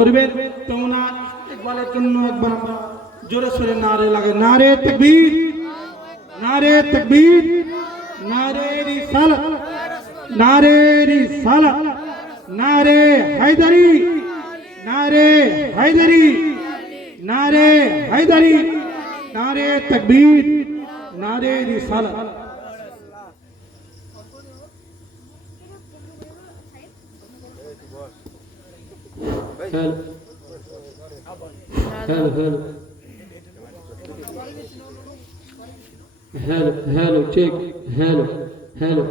করবেন তো ওনার ইকবালের জন্য একবার আমরা জোরে সোরে নারে লাগে নারে তাকবীর নারে তাকবীর নারে রিসালাত নারে রিসালাত নারে হায়দারি নারে হায়দারি নারে হায়দারি নারে তাকবীর নারে রিসালাত hello check hello hello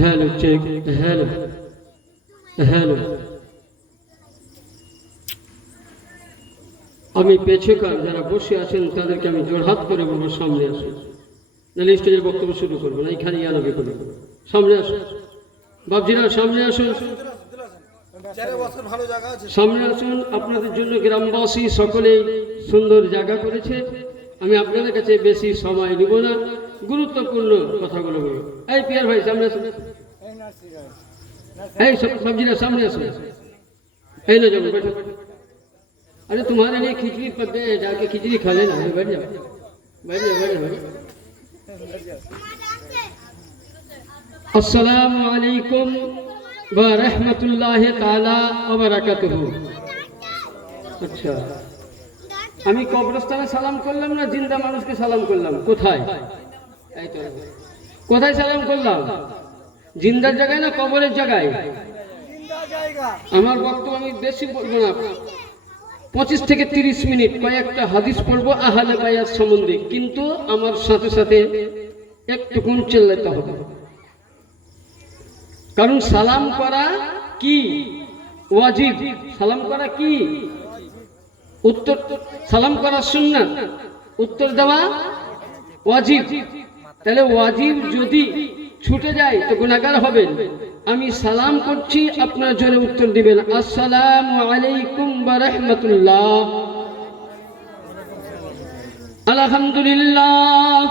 hello check hello আমি পেছকার যারা বসে আছেন তাদেরকে আমি জোড়হাত করে বলবো সামনে আসুন, নাহলে স্টেজের বক্তব্য শুরু করবো না, এইখানে আলাপি করবো। সামনে আসুন বাবজিরা, সামনে আসুন, সামনে আসুন। আপনাদের জন্য গ্রামবাসী সকলেই সুন্দর জায়গা করেছে। আমি আপনাদের কাছে বেশি সময় নিব না, গুরুত্বপূর্ণ কথাগুলো বলবো। এই পিয়ার ভাই সামনে আসুন, এই সব বাবজিরা সামনে আসুন। এই না যাবো बैठो। अरे तुम्हारे लिए खिचड़ी पकड़े जाके खिचड़ी खा लेना, बैठ जाओ बैठ जाओ बैठ जाओ। अस्सलामु अलैकुम व रहमतुल्लाहि ताला व बरकातुहू। अच्छा, আমি কবরস্থানে সালাম করলাম না জিন্দা মানুষকে সালাম করলাম? কোথায়? এই তো কোথায় সালাম করলাম? জিন্দার জায়গায় না কবরের জায়গায়? আমার বক্তব্য আমি বেশি বলবো না, 25 থেকে 30 মিনিট কয়েকটা হাদিস পড়বো আহলে বায়াত সম্বন্ধে, কিন্তু আমার সাথে সাথে একটুকুন চিল্লাতে হবে, কারণ সালাম করা কি ওয়াজিব, সালাম করা কি উত্তর, সালাম করা সুন্নাত, উত্তর দেওয়া ওয়াজিব। তাহলে ওয়াজিব যদি ছুটে যায় তো গুনাহগার হবেন। আমি সালাম করছি, আপনারা জোরে উত্তর দিবেন আসসালামু আলাইকুম ওয়া রাহমাতুল্লাহ। আলহামদুলিল্লাহ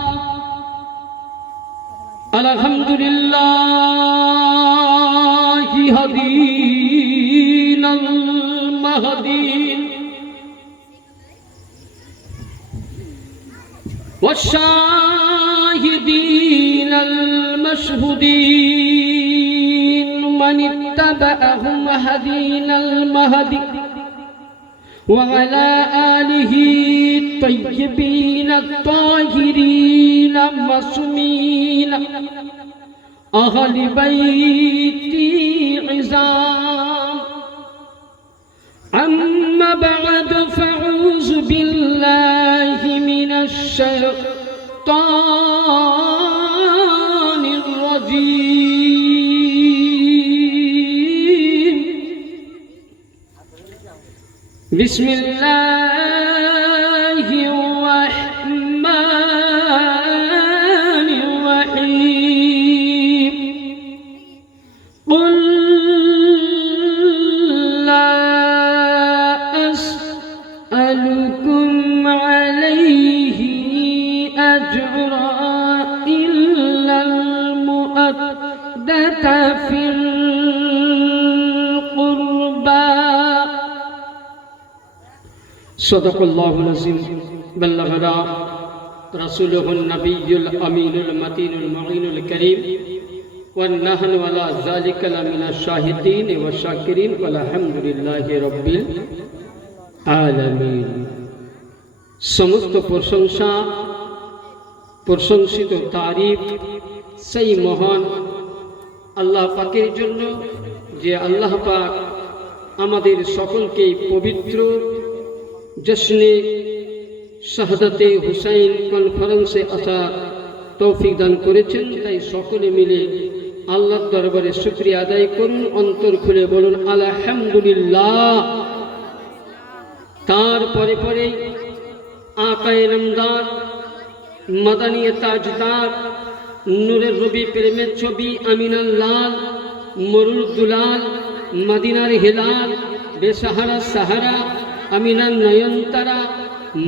আলহামদুলিল্লাহি হাদিনাল মাহদিন والشاهدين المشهودين من اتبعهم هدينا المهدي وعلى آله الطيبين الطاهرين المعصومين أهل بيتي عظام. أما بعد فأعوذ بالله من الشيطان الرجيم. بسم الله الرحمن الرحيم. قل لا أسألكم عليه أجرا إلا المودة في القربى. صدق الله العظيم. بلغنا رسوله النبي الأمين المتين المعين الكريم ونحن على ذلك لمن الشاهدين والشاكرين والحمد لله رب العالمين. সমস্ত প্রশংসা, প্রশংসিত তারিফ সেই মহান আল্লাহ পাকের জন্য, যে আল্লাহ পাক আমাদের সকলকে পবিত্র জশ্নে শাহাদাতে হুসাইন কনফারেন্সে আসা তৌফিক দান করেছেন। তাই সকলে মিলে আল্লাহর দরবারে শুকরিয়া আদায় করুন, অন্তর খুলে বলুন আলহামদুলিল্লাহ। তারপরে পরে আকায়ে নামদার মাদানী তাজদার নূরের রবি প্রেমের ছবি আমিনাল লাল মরুর দুলাল, মদিনার হিলাল, বেসাহারা সাহারা, আমিনার নয়নতারা,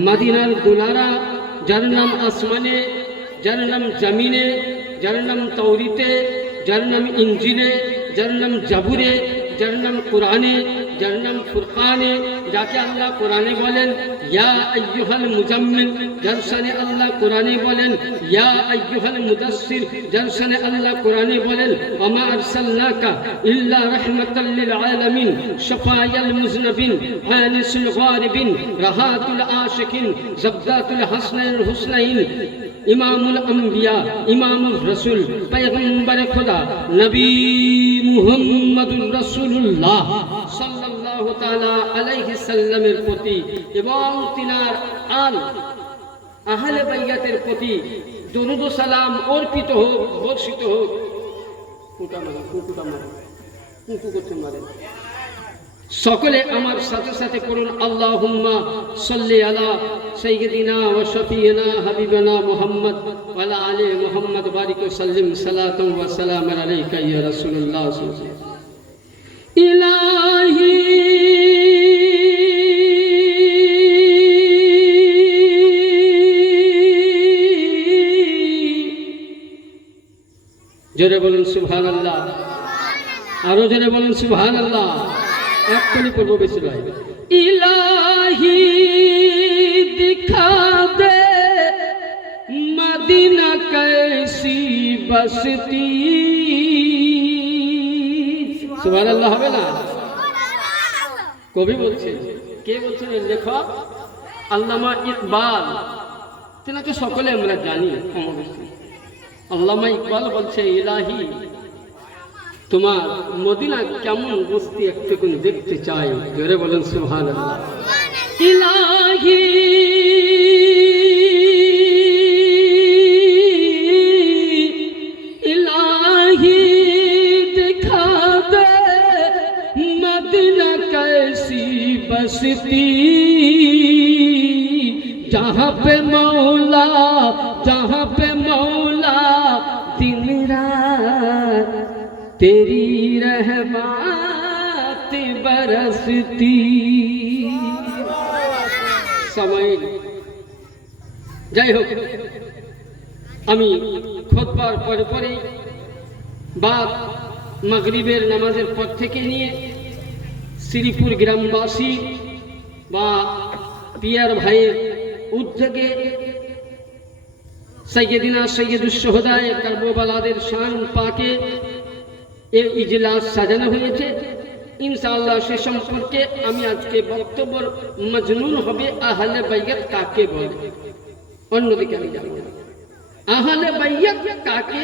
মদিনার দুলারা, যার নাম আসমানে, যার নাম জমিনে, যার নাম তৌরিতে, যার নাম ইঞ্জিলে, যার নাম জাবুরে, যার নাম কোরআনে, যার নাম ফুরকানে, যাকে আল্লাহ কোরআনে বলেন ইয়া আইয়ুহাল মুজাম্মিল, যার শানে আল্লাহ কোরআনে বলেন ইয়া আইয়ুহাল মুদাসসির, যার শানে আল্লাহ কোরআনে বলেন ওয়া আরসালনাকা ইল্লা রাহমাতাল লিল আলামিন, শাফায়াল মুজনাবিন, আনিসুল গারিবিন, রাহাতুল আশিকিন, জাবদাতুল হাসনাইল হুসনাইন, ইমামুল আম্বিয়া, ইমামুর রাসূল, পয়গম্বর খোদা নবী মুহাম্মদুর রাসূলুল্লাহ সাল্লাল্লাহু তাআলা আলাইহি সাল্লামের প্রতি এবং তিনার আহলে বাইয়াতের প্রতি দরুদ ও সালাম অর্পিত হোক, বর্ষিত হোক। সকলে আমার সাথে সাথে করুন আল্লাহুম্মা সাল্লি আলা সাইয়্যিদিনা ওয়া শাফিঈনা হাবিবানা মুহাম্মদ ওয়া আলা আলি মুহাম্মদ বারিক ওয়া সাল্লিম সালাতান ওয়া সালামান আলাইকা ইয়া রাসূলুল্লাহ সাল্লাল্লাহু আলাইহি ওয়া সাল্লাম। ইলাহি জোরে বলুন সুবহানাল্লাহ, আরো জোরে বলুন সুবহানাল্লাহ। একটুনি পড়ব, বেশি নয়। ইলাহি দিখা দে মদিনা कैसी বসতি। সুবহানাল্লাহ হবে না? কবি বলছে, কে বলছেন? লেখক আল্লামা ইকবাল। তেনাকে সকলে আমরা জানি। আল্লামা ইকবাল বলছে ইলাহি তোমার মদিনা কেমন বস্তি একটুকুন দেখতে চাই। জোরে বলেন সুবহানাল্লাহ। ইলাহি ইলাহি দিখা দে মদিনা कैसी बसती, जहाँ पे मौला, जहाँ पे मौला दिन रात तेरी रहमत बरसती। समय যাই হোক, আমি খুতবার পরে পরে বা মাগরিবের নামাজের পর থেকে নিয়ে শ্রীপুর গ্রামবাসী বা পিয়ার ভাইয়ের উদ্যোগে সৈয়দিনা সৈয়দুস শুহাদায়ে কারবালাদের শান পাকে এই ইজলাস সাজানো হয়েছে। ইনশাআল্লাহ সে সম্পর্কে আমি আজকে বক্তব্য মজনুন হবে আহলে বাইয়াত কাকে বলে। অন্যদিকে আমি জানি না আহলে বাইয়াত কাকে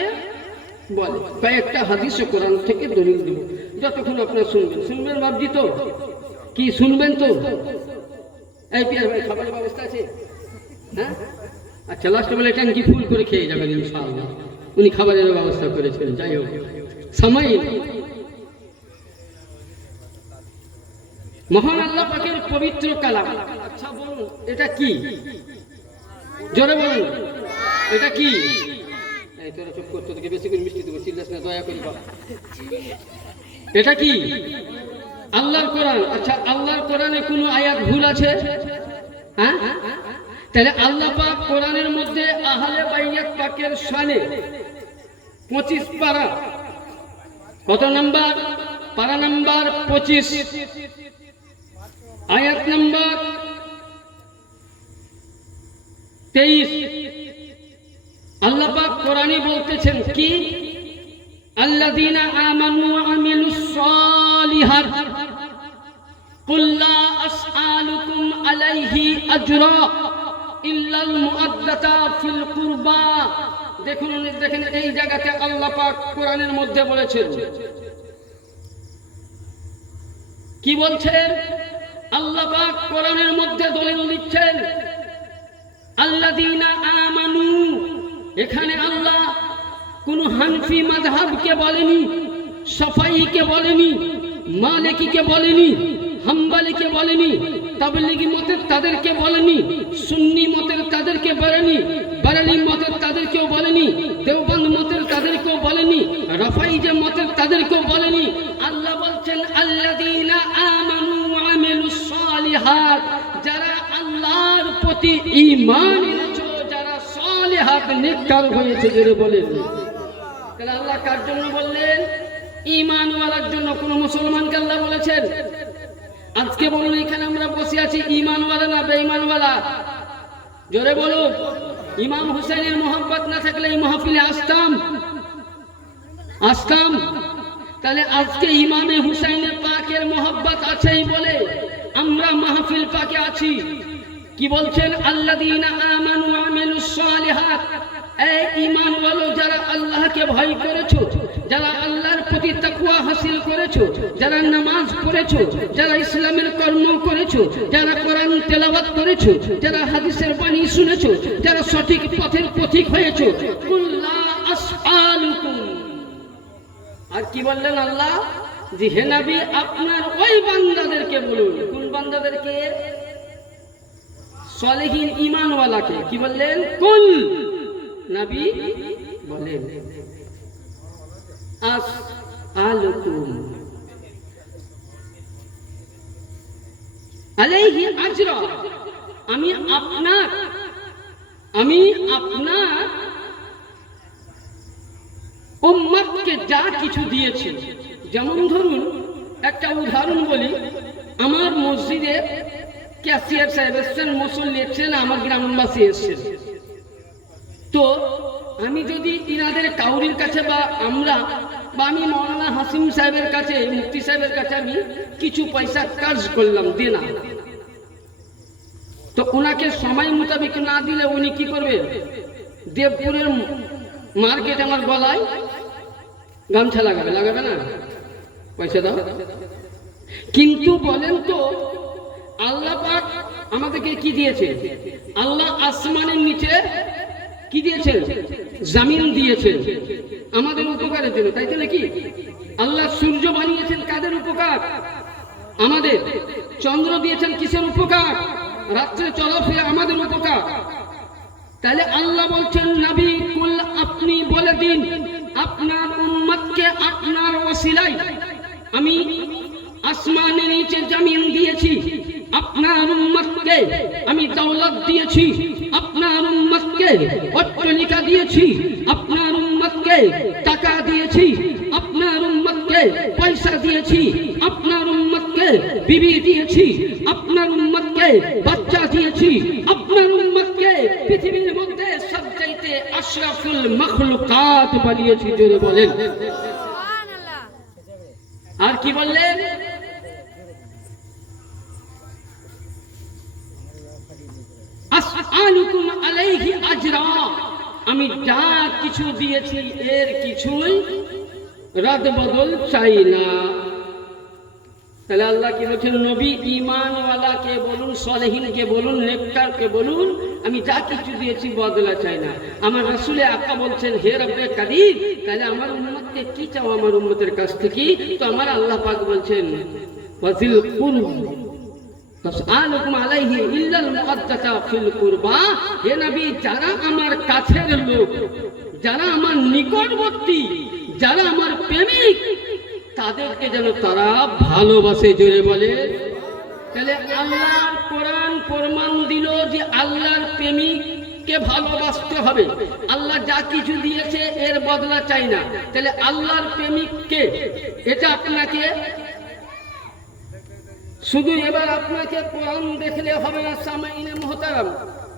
বলে। কয়েকটা হাদিস ও কোরআন থেকে দলিল দেব, যতক্ষণ আপনারা শুনবেন ভাবছি তো কি শুনবেন তো। এই পিয়ার ভাই, খাবারের ব্যবস্থা আছে? হ্যাঁ, আচ্ছা, লাস্টে বলে ট্যাঙ্কি ফুল করে খেয়ে যাবেন ইনশাআল্লাহ। উনি খাবারের ব্যবস্থা করেছেন। যাই হোক, সময় মহান আল্লাহ পাকের পবিত্র কালাম। আচ্ছা বলুন, এটা কি? জোরে বলুন, এটা কি? এই তোরা চুপ করতে, তোকে বেশি করে মিষ্টি দেবো, চিল্লাস না দয়া করি বাবা। এটা কি? আল্লাহর কোরআন। আচ্ছা, আল্লাহর কোরআনে কোনো আয়াত ভুল আছে? হ্যাঁ, তাহলে আল্লাহ পাক কোরআনের মধ্যে আহলে বাইয়াত পাকের শানে 25 পারা, কত নাম্বার? পারা নাম্বার 25, আয়াত নাম্বার 23। আল্লাহ পাক কোরআনে বলতেছেন কি? আল্লাযীনা আমানু ওয়া আমিলুস সালিহাত কুল লা আসআলুকুম আলাইহি আজরা ইল্লাল মুআদ্দাতা ফিল কুরবা। দেখুন, দেখেন এই জায়গাতে আল্লাহ পাক কোরআনের মধ্যে বলেছেন কি বলছেন? আল্লাহ পাক কোরআনের মধ্যে দলিল দিচ্ছেন আল্লাযীনা আমানু। এখানে আল্লাহ কোন হানফি মাযহাবকে বলেনি, শাফাঈকে বলেনি, মালিকিকে বলেনি, হাম্বলিকে বলেনি, তাবলিগি মতের তাদেরকে বলেনি, সুন্নি মতের তাদেরকে বলেনি, বারেলি মতের তাদেরকেও বলেনি, দেওবন্দ মতের তাদেরকেও বলেনি, রাফাইজে মতের তাদেরকেও বলেনি। আল্লাহ বলছেন আল্লাযীনা আমানু ওয়া আমিলুস সালিহাত, যারা আল্লাহর প্রতি ঈমান এনেছো, যারা সালিহাত নেককার হয়েছে, যারা বলেন। তাহলে আল্লাহ কার জন্য বললেন? ঈমানওয়ালার জন্য। কোন মুসলমানকে আল্লাহ বলেছেন? আজকে বলুন, এখানে আমরা বসে আছি ঈমানওয়ালা না বেঈমানওয়ালা? জোরে বলুন। ইমাম হুসাইনের মোহাব্বত না থাকলে এই মাহফিলে আসতাম? তাহলে আজকে ইমামে হুসাইনের পাকের মোহাব্বত আছেই বলে আমরা মাহফিল পাকে আছি। কি বলছেন? আল্লাযীনা আমানু ওয়া আমিলুস সালিহাত, এই ঈমানওয়ালা যারা আল্লাহকে ভয় করেছো, যারা আল্লাহর প্রতি তাকওয়া হাসিল করেছো, যারা নামাজ পড়েছো, যারা ইসলামের কর্ম করেছো, যারা কোরআন তেলাওয়াত করেছো, যারা হাদিসের বাণী শুনেছো, যারা সঠিক পথের পথিক হয়েছো, কুল্লা আসআলুকুম। আর কি বললেন আল্লাহ? যে হে নবী, আপনার ওই বান্দাদেরকে বলুন। কোন বান্দাদেরকে? সালেহীন ঈমানওয়ালাকে। কি বললেন? কুল, নবী বলেন, আসআলুকুম আলাইহি আজরা, আমি আপনার উম্মতকে যা কিছু দিয়েছি। যেমন ধরুন, একটা উদাহরণ বলি, আমার মসজিদে ক্যাশিয়ার সাহেব এসছেন, মুসল্লি এসছেন, আমার গ্রামবাসী এসছেন। তো আমি যদি ইনাদের কাউরির কাছে বা আমি মৌলানা হাসিম সাহেবের কাছে, মুফতি সাহেবের কাছে আমি কিছু পয়সা কার্জ করলাম, দেনা, তো ওনাকে সময় মোতাবেক না দিলে উনি কি করবে? দেবপুরের মার্কেট আমার গলায় গামছা লাগাবে না? পয়সা দাও। কিন্তু বলেন তো, আল্লাহ পাক আমাদেরকে কি দিয়েছে? আল্লাহ আসমানের নিচে কি দিয়েছেন? জমিন দিয়েছেন আমাদের উপকারের জন্য, তাই তো নাকি? আল্লাহ সূর্য বানিয়েছেন কাদের উপকার? আমাদের। চন্দ্র দিয়েছেন কিসের উপকার? রাত্রে চলাফেরা আমাদের উপকার। তাহলে আল্লাহ বলছেন, নবী কুল, আপনি বলে দিন আপনার উম্মতকে আপনার ওসিলায় আমি আসমানের নিচে জমিন দিয়েছি, আপনার উম্মতকে আমি দৌলত দিয়েছি, আপনার উম্মতকে অট্টালিকা দিয়েছি, আপনার উম্মতকে টাকা দিয়েছি, আপনার উম্মতকে পয়সা দিয়েছি, আপনার উম্মতকে বিবি দিয়েছি, আপনার উম্মতকে বাচ্চা দিয়েছি, আপনার উম্মতকে পৃথিবীর মধ্যে সবচাইতে আশরাফুল মাখলুকাত বানিয়েছি। জোরে বলেন সুবহানাল্লাহ। আর কি বললেন? আসআলুকুম আলাইহি আজরা, আমি যা কিছু দিয়েছি এর কিছুই রদ বদল চাই না। তাহলে আল্লাহ কি বলছেন? নবী ঈমানওয়ালাকে বলুন, সালেহীনকে বলুন, নেককারকে বলুন, আমি যা কিছু দিয়েছি বদলা চাই না। আমার রাসূলে আকা বলছেন, হে রব্বে কাদির, তাহলে আমার উম্মতকে কি চাও আমার উম্মতের কাছ থেকে? তো আমার আল্লাহ পাক বলছেন, ওয়াজিল কুরব তাসআলুকুম আলাইহি ইল্লাল মুআদ্দাতা ফিল কুরবা, হে নবী, যারা আমার কাছের লোক, যারা আমার নিকটবর্তী, যারা আমার প্রেমিক, তাদেরকে যেন তারা ভালোবাসে। জোরে বলে। তাহলে আল্লাহর কোরআন প্রমাণ দিল যে আল্লাহর প্রেমিককে ভালোবাসতে হবে। আল্লাহ যা কিছু দিয়েছে এর বদলা চাই না। তাহলে আল্লাহর প্রেমিককে, এটা আপনাকে শুধু এবার আপনাকে কোরআন দেখলে হবে না সামাইনে মুহতারাম।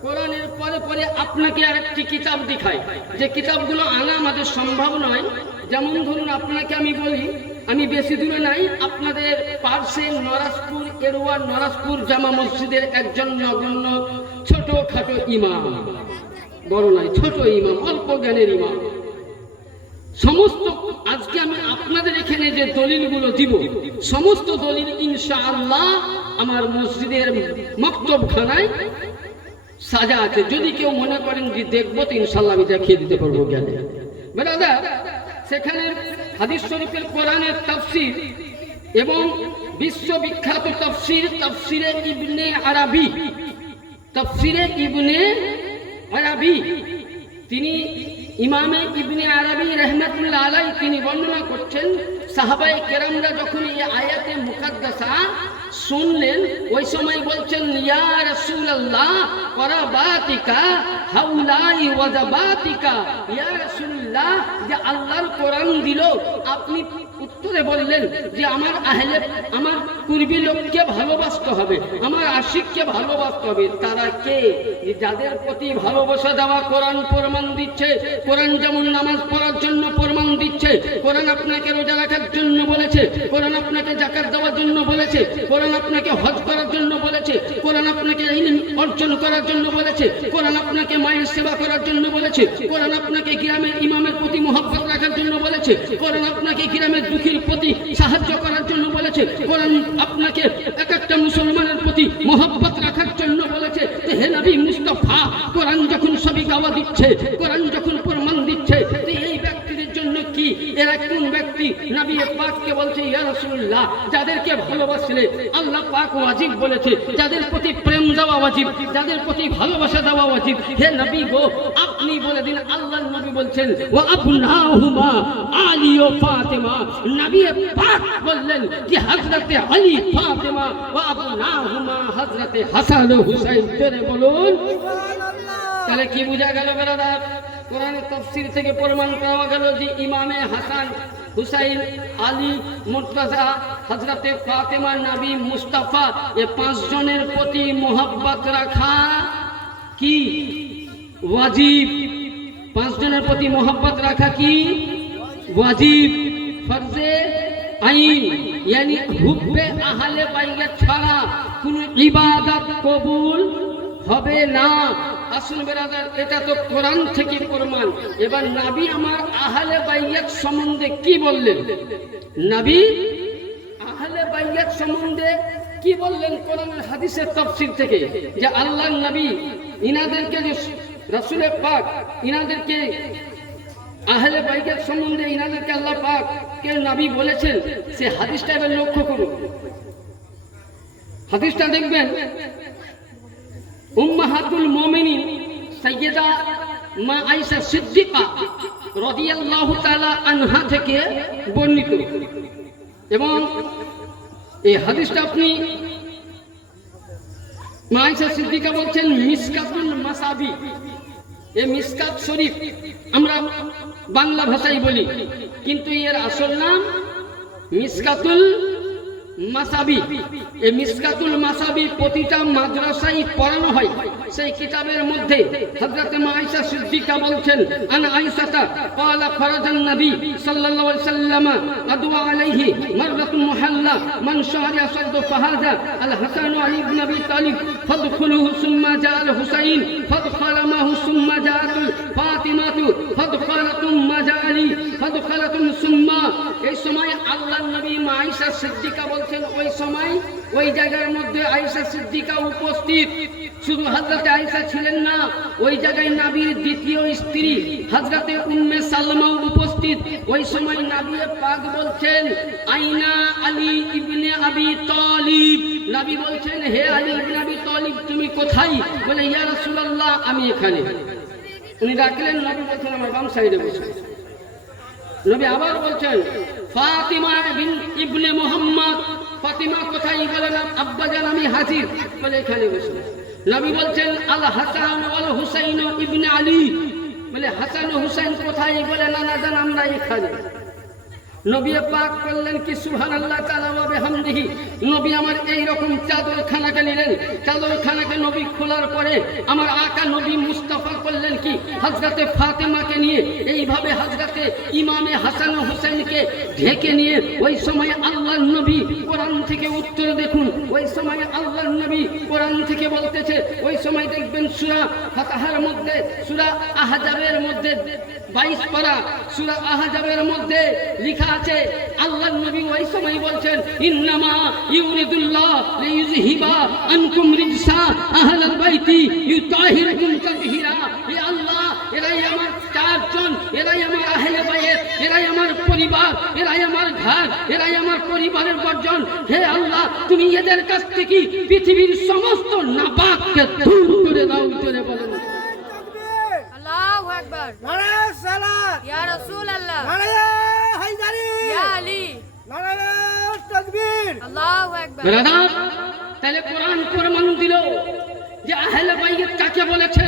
কোরআনের পরে পরে আপনাকে আরেকটি কিতাব দেখায়, যে কিতাবগুলো আনা আমাদের সম্ভব নয়। যেমন ধরুন, আপনাকে আমি বলি, আমি বেশি দূরে নাই, আপনাদের পার্শ্বে নরাজপুর এরওয়ার নরাজপুর জামা মসজিদের একজন নগণ্য ছোটখাটো ইমাম, বড় নয়, ছোট ইমাম, অল্প জ্ঞানের ইমাম। সমস্ত আজকে আমি আপনাদের এখানে যে দলিলগুলো দিব, সমস্ত দলিল ইনশাআল্লাহ আমার মসজিদের মক্তবখানায় সাজা আছে। যদি কেউ মনে করেন যে দেখবো, তো ইনশাআল্লাহ আমি দেখিয়ে দিতে পারবো জ্ঞানে। ব্রাদার, সেখানে হাদিস শরীফের কোরআনের তাফসীর এবং বিশ্ববিখ্যাত তাফসিরে ইবনে আরাবি তিনি ইমামে ইবনে আরাবি রাহমাতুল্লাহ আলাইহি তিনি বর্ণনা করছেন সাহাবায়ে কেরামরা যখন এই আয়াতে মুকাদ্দাসা শুনলেন ওই সময় বলছেন ইয়া রাসূলুল্লাহ করাবাতিকা হাউলাই ওয়াজাবাতিকা, ইয়া রাসূলুল্লাহ যে আল্লাহর কোরআন দিল, আপনি উত্তরে বললেন যে আমার পূর্বী লোককে ভালোবাসতে হবে, আমার আশিককে ভালোবাসতে হবে। তারা কে? যাদের প্রতি ভালোবাসা দেওয়া কোরআন প্রমাণ দিচ্ছে। কোরআন যেমন নামাজ পড়ার জন্য প্রমাণ দিচ্ছে, কোরআন আপনাকে রোজা রাখার জন্য বলেছে, কোরআন আপনাকে যাকাত দেওয়ার জন্য বলেছে, কোরআন আপনাকে হজ করার জন্য বলেছে, কোরআন আপনাকে ইলম অর্জন করার জন্য বলেছে, কোরআন আপনাকে মায়ের সেবা করার জন্য বলেছে, কোরআন আপনাকে গ্রামের ইমামের প্রতি মহব্বত রাখার জন্য বলেছে, কোরআন আপনাকে গ্রামের দুঃখীর প্রতি সাহায্য করার জন্য বলেছে, কোরআন আপনাকে এক একটা মুসলমানের প্রতি মহব্বত রাখার জন্য বলেছে। হে নবী মুস্তাফা, কোরআন যখন সবই গাওয়া দিচ্ছে, কোরআন যখন প্রমাণ দিচ্ছে, তো এই ব্যক্তিদের জন্য কি? এরা কোন ব্যক্তি? নবী পাককে বলছে ইয়া রাসূলুল্লাহ যাদেরকে ভালোবাসলে আল্লাহ পাক ওয়াজিব বলেছে, যাদের প্রতি প্রেম দেওয়া ওয়াজিব, যাদের প্রতি ভালোবাসা দেওয়া ওয়াজিব। হে নবী গো, আপনি বলে দিন। আল্লাহর নবী বলছেন ওয়া আবনাহুমা আলী ও ফাতেমা, নবী পাক বললেন যে হযরতে আলী ফাতেমা ওয়া আবনাহুমা হযরতে হাসান ও হুসাইন। জোরে বলুন সুবহানাল্লাহ। তাহলে কি বোঝা গেল ব্রাদার? কোরআনের তাফসীর থেকে প্রমাণ পাওয়া গেল যে ইমামে হাসান, হুসাইন, আলী, মুর্তজা, হযরতে ফাতেমা, নবী মুস্তাফা, এই পাঁচজনের প্রতি মোহাব্বত রাখা কি ওয়াজিব। পাঁচজনের প্রতি মোহাব্বত রাখা কি ওয়াজিব, ফরজে আইন। यानी হুব্বে আহলে বাইত ছাড়া কোনো ইবাদত কবুল হবে না। আসুন ব্রাদার, এটা তো কোরআন থেকে প্রমাণ। এবার নবী আমার আহলে বাইত সম্বন্ধে কি বললেন? নবী আহলে বাইত সম্বন্ধে কি বললেন কোরআনের হাদিসের তাফসীর থেকে? যে আল্লাহর নবী ইনাদেরকে, যে রাসূল পাক ইনাদেরকে আহলে বাইত সম্বন্ধে ইনাদেরকে আল্লাহ পাক কে নবী বলেছেন, সে হাদিসটা এবার লক্ষ্য করুন। হাদিসটা দেখবেন উম্মাহাতুল মুমিনিন সাইয়্যিদা মা আয়েশা সিদ্দিকা রাদিয়াল্লাহু তাআলা আনহা থেকে বর্ণিত। এবং এই হাদিসটা আপনি মা আয়েশা সিদ্দিকা বলছেন মিসকাতুল মাসাবি। এই মিসকাত শরীফ আমরা বাংলা ভাষায় বলি, কিন্তু এর আসল নাম মিসকাতুল মাসাবি। এই মিসকাতুল মাসাবি প্রতিটা মাদ্রাসায় পড়ানো হয়। সেই কিতাবের মধ্যে হযরত মা আয়েশা সিদ্দিকা বলছেন আন আয়েশাতা ক্বালা ফারাজান নবী সাল্লাল্লাহু আলাইহি ওয়াসাল্লাম আদওয়া আলাইহি মাররাতুন মুহাল্লা মান শাহরি আসাদ ফাহাজা আল হাসান আলী ইবনে আবি তালিব ফাদখুলুহু সুম্মা জা আল হুসাইন ফাদখালা মাহু সুম্মা জাআত ফাতিমাতু ফাদখালাতুম মা জা আলী ফাদখালাতুম সুম্মা। এই সময় আল্লাহর নবী মা আয়েশা সিদ্দিকা বলছেন ওই সময় ওই জায়গার মধ্যে আয়েশা সিদ্দিকা উপস্থিত। শুধু হযরত আয়েশা ছিলেন না, ওই জায়গায় নবীর দ্বিতীয় স্ত্রী হযরতে উম্মে সালমাও উপস্থিত। ওই সময় নবী পাক বলছেন আইনা আলী ইবনে আবি তালিব। নবী বলছেন হে আলী ইবনে আবি তালিব তুমি কোথায়? বলে ইয়া রাসূলুল্লাহ আমি এখানে। উনি ডাকলেন, নবী বলছেন আমার বাম সাইডে বসে। নবী আবার বলছেন ফাতিমা ইবনে মুহাম্মদ, ফাতিমা কোথায়? বলে না আব্বাজান আমি হাজির। বলে এখানে বসে। নবী বলছেন আল হাসান ওয়াল হুসাইন ইবনে আলী। বলে হাসান ও হুসাইন কোথায়? বলে নানা জান আমরা এখানে। নবী পাক বললেন কি সুবহানাল্লাহ তাআলা ওয়া বিহামদিহি। নবী আমার এই রকম চাদরখানাকে নিলেন। চাদরখানাকে নবী খোলার পরে আমার আকা নবী মুস্তাফা করলেন কি হযরতে ফাতেমাকে নিয়ে এইভাবে হযরতে ইমামে হাসান ও হুসাইনকে ঢেকে নিয়ে ওই সময় আল্লাহর নবী কোরআন থেকে উত্তর দেখুন। ওই সময় আল্লাহর নবী কোরআন থেকে বলতেছে, ওই সময় দেখবেন সূরা ফাতহার মধ্যে, সূরা আহজাবের মধ্যে 22 পারা সূরা আহজাবের মধ্যে লেখা আছে আল্লাহর নবী ওই সময় বলছেন ইন্নামা ইউরিদুল্লাহ লিইউযহিবা আনকুম রিজসা আহলাল বাইতি ইউতাহিরুকুম তাতহীরা। হে আল্লাহ, এরাই আমার চার চারজন, এরাই আমার আহলে বায়েত, এরাই আমার পরিবার, এরাই আমার ঘর, এরাই আমার পরিবারের বর্জন। হে আল্লাহ, তুমি এদের কাছ থেকে পৃথিবীর সমস্ত নাপাককে দূর করে দাও। জোরে বলেন আল্লাহু আকবার। নারায়ে সালাত, ইয়া রাসূলুল্লাহ, নারায়ে হায়দারি, ইয়া আলী, নারায়ে তাকবীর। আল্লাহু আকবার। ব্রাদার, তাহলে কোরআন প্রমাণ দিল যে আহলে বাইত কাকে বলেছে।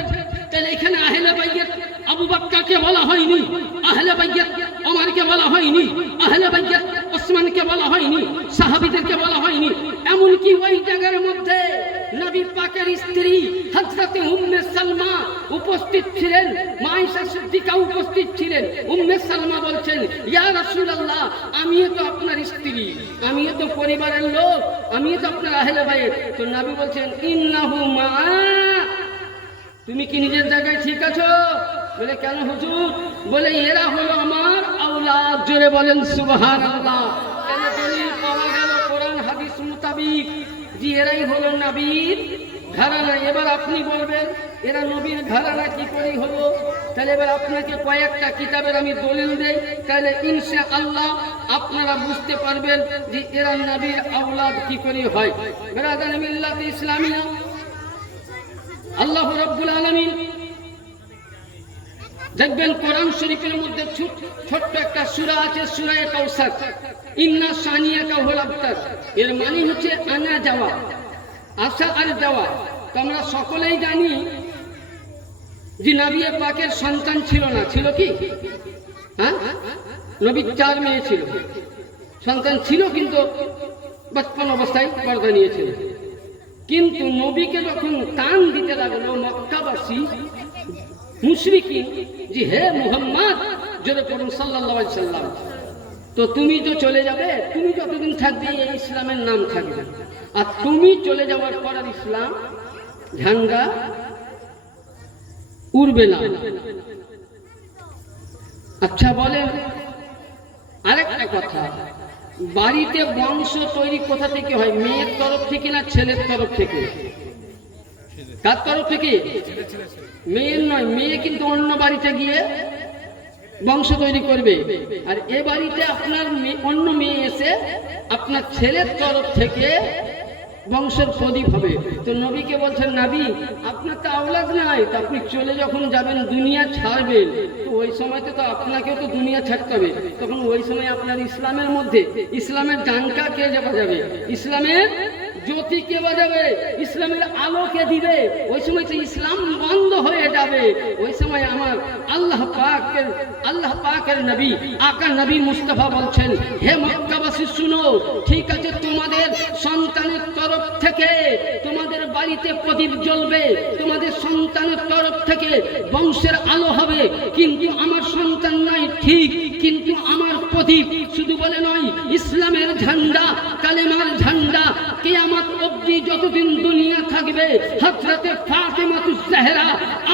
তাহলে এখানে আহলে বাইত আবু বকরকে বলা হয়নি, আহলে বাইত ওমরকে বলা হয়নি, আহলে বাইত ওসমানকে বলা হয়নি, সাহাবীদেরকে বলা হয়নি। এমনকি ওই জায়গার মধ্যে নবী পাকের স্ত্রী হযরতে উম্মে সালমা উপস্থিত ছিলেন, মা আয়েশা সিদ্দিকা উপস্থিত ছিলেন। উম্মে সালমা বলছেন, ইয়া রাসূলুল্লাহ, আমিও তো আপনার স্ত্রী, আমিও তো পরিবারের লোক, আমিও তো আপনার আহলে বাইত। তো নবী বলছেন, ইন্নাহু মা, তুমি কি নিজের জায়গায় ঠিক আছো? বলে কেন হুজুর? বলে এরা হলো আমার আওলাদ। জোরে বলেন সুবহানাল্লাহ। কেন দলিল পাওয়া গেল কোরআন হাদিস মোতাবিক যে এরাই হলো নবীর ঘরানা। এবার আপনি বলবেন এরা নবীর ঘরানা কি করে হলো? তাহলে এবার আপনাকে কয়েকটা কিতাবের আমি দলিল দেই, তাহলে ইনশাআল্লাহ আপনারা বুঝতে পারবেন যে এরা নবীর আওলাদ কি করে হয়। বেরাদান মিল্লাত ইসলামিয়া, আল্লাহ রাব্বুল আলামিন দেখবেন কোরআন শরীফের মধ্যে ছোট্ট একটা সূরা আছে, সূরা কাউসার। ইন্না শানিয়াকা হুল আবতার, এর মানে হচ্ছে আনা যাওয়া, আসা আর যাওয়া। তো আমরা সকলেই জানি যে নবী পাকের সন্তান ছিল না, ছিল কি? হ্যাঁ, নবীর 4 মেয়ে ছিল, সন্তান ছিল কিন্তু বচপন অবস্থায় পর্দা নিয়েছিল। কিন্তু নবীকে যখন টান দিতে লাগলো মক্কাবাসী মুশরিকিন, যে হে মুহাম্মদ, জোরে পড়ুন সাল্লাল্লাহু আলাইহি সাল্লাম, তো তুমি তো চলে যাবে, তুমি যতদিন থাকবে এই ইসলামের নাম থাকবে, আর তুমি চলে যাওয়ার পর আর ইসলাম ঝান্ডা উড়বে না। আচ্ছা বলেন আরেকটা কথা, বাড়িতে বংশ তৈরি কোথা থেকে হয়? মেয়ের তরফ থেকে না ছেলের তরফ থেকে? কার তরফ থেকে? মেয়ের নয়, মেয়ে কিন্তু অন্য বাড়িতে গিয়ে বংশ তৈরি করবে, আর এ বাড়িতে আপনার অন্য মেয়ে এসে আপনার ছেলের তরফ থেকে বংশের প্রদীপ হবে। তো নবীকে বলছেন, নবী আপনার তো আওলাদ নাই, তো আপনি চলে যখন যাবেন, দুনিয়া ছাড়বেন, তো ওই সময়তে তো আপনাকেও তো দুনিয়া ছাড়তে হবে। তখন ওই সময় আপনার ইসলামের মধ্যে ইসলামের ডাঙ্কা কে বাজাবে? ইসলামের জ্যোতি কে বাজাবে? ইসলামের আলো কে দিবে? ওই সময় তো ইসলাম বন্ধ হয়ে যাবে। ওই সময় আমার আল্লাহ পাকের নবী আকা নবী মুস্তাফা বলছেন, হে মক্কাবাসী শুনো, ঠিক আছে তোমাদের সন্তানের তরফ থেকে তোমাদের বাড়িতে প্রদীপ জ্বলবে, তোমাদের সন্তানের তরফ থেকে বংশের আলো হবে, কিন্তু আমার সন্তান নাই ঠিক, কিন্তু আমার প্রদীপ শুধু বলে নয়, ইসলামের ঝান্ডা, কালেমার ঝান্ডা কিয়ামত অবধি যতদিন দুনিয়া থাকবে, হযরতে ফাতেমাতুজ জাহরা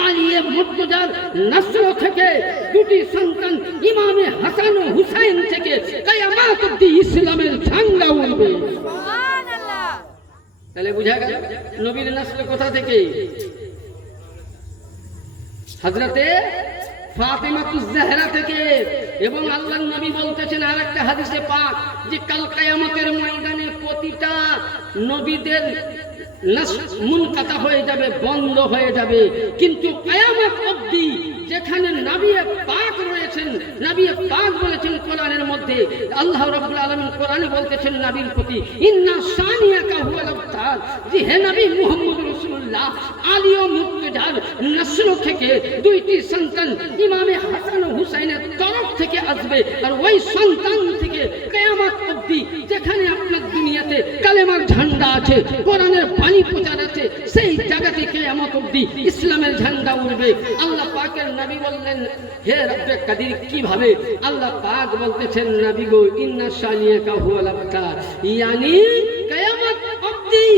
আলিয়ে মুর্তজার নসল থেকে দুটি সন্তান ইমামে হাসান ও হুসাইন থেকে কিয়ামত অবধি ইসলামের ঝান্ডা উড়বে। সুবহানাল্লাহ। তাহলে বুঝা গেল নবীর নসল কোথা থেকে? হযরতে ফাতেমাতুজ জাহরা থেকে। এবং আল্লাহর নবী বলতেছেন আরেকটা হাদিসে পাক যে কাল কিয়ামতের ময়দানে প্রতিটা নবীদের মুনকাতা হয়ে যাবে, বন্ধ হয়ে যাবে, কিন্তু কিয়ামত অবধি যেখানে নবী পাক রয়েছেন, নবী পাক বলেছেন কোরআনের মধ্যে, আল্লাহ রাব্বুল আলামিন কোরআনে বলতেছেন নবীর প্রতি, ইন্না শানিয়াকা হুয়াল আবতার, যে হে নবী মুহাম্মদ রাসূলুল্লাহ আলী ও মুর্তজার নসল থেকে দুইটি সন্তান ইমামে হাসান ও হুসাইনের তরফ থেকে আসবে, আর ওই সন্তান থেকে কিয়ামত অবধি যেখানে আপনার দুনিয়াতে কালেমার ঝান্ডা আছে, কোরআনের বাণী প্রচার আছে, সেই জায়গাতে কিয়ামত অবধি ইসলামের ঝান্ডা উড়বে। আল্লাহ পাকের নবী বললেন, হে রব্বে কাদির, কিভাবে? আল্লাহ পাক বলতেছেন, নবী গো, ইন্না শানিয়াকা হুয়াল আবতার, ইয়ানি কিয়ামত অবধি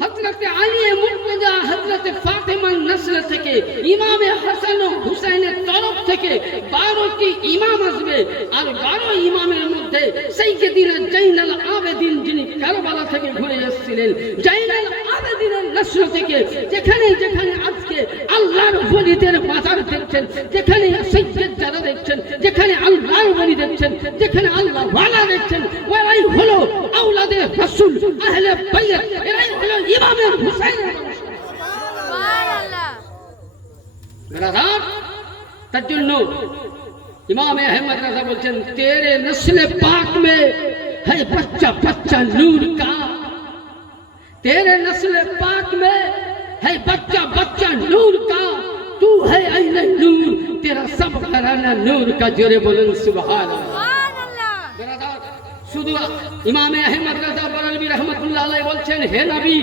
হযরতে আলী মুর্তজা, হযরতে ফাতেমার নসল থেকে ইমামে হাসান ও হুসাইনের তরফ থেকে 12টি ইমাম আসবে, আর 12 ইমামের মধ্যে সাইয়্যিদুনা জাইনাল আবেদিন, যিনি কারবালা থেকে ঘুরে এসেছিলেন, জাইনাল আবেদিনের প্রশ্ন থেকে যেখানে যেখানে আজকে আল্লাহর ওলিদের মাজার দেখছেন, যেখানে সৈয়দ যারা দেখছেন, যেখানে আল্লাহর ওলি দেখছেন, যেখানে আল্লাহ ওয়ালা দেখছেন, ওরাই হলো আওলাদে রাসূল, আহলে বাইত, এরাই হলো ইমাম হুসাইনের বংশ। সুবহানাল্লাহ। ব্রাদার, তার জন্য इमाम अहमद रजा बोलছেন तेरे नस्ल पाक में है बच्चा बच्चा नूर का, तेरे नस्ल पाक में है बच्चा बच्चा नूर का, तू है अहले नूर, तेरा सब घराना नूर का। जोरे बोलन सुभान अल्लाह। সুবহানাল্লাহ। ব্রাদার, শুধু ইমাম আহমদ রাজা বরেলভী রহমাতুল্লাহ আলাইহি বলছেন হে নবী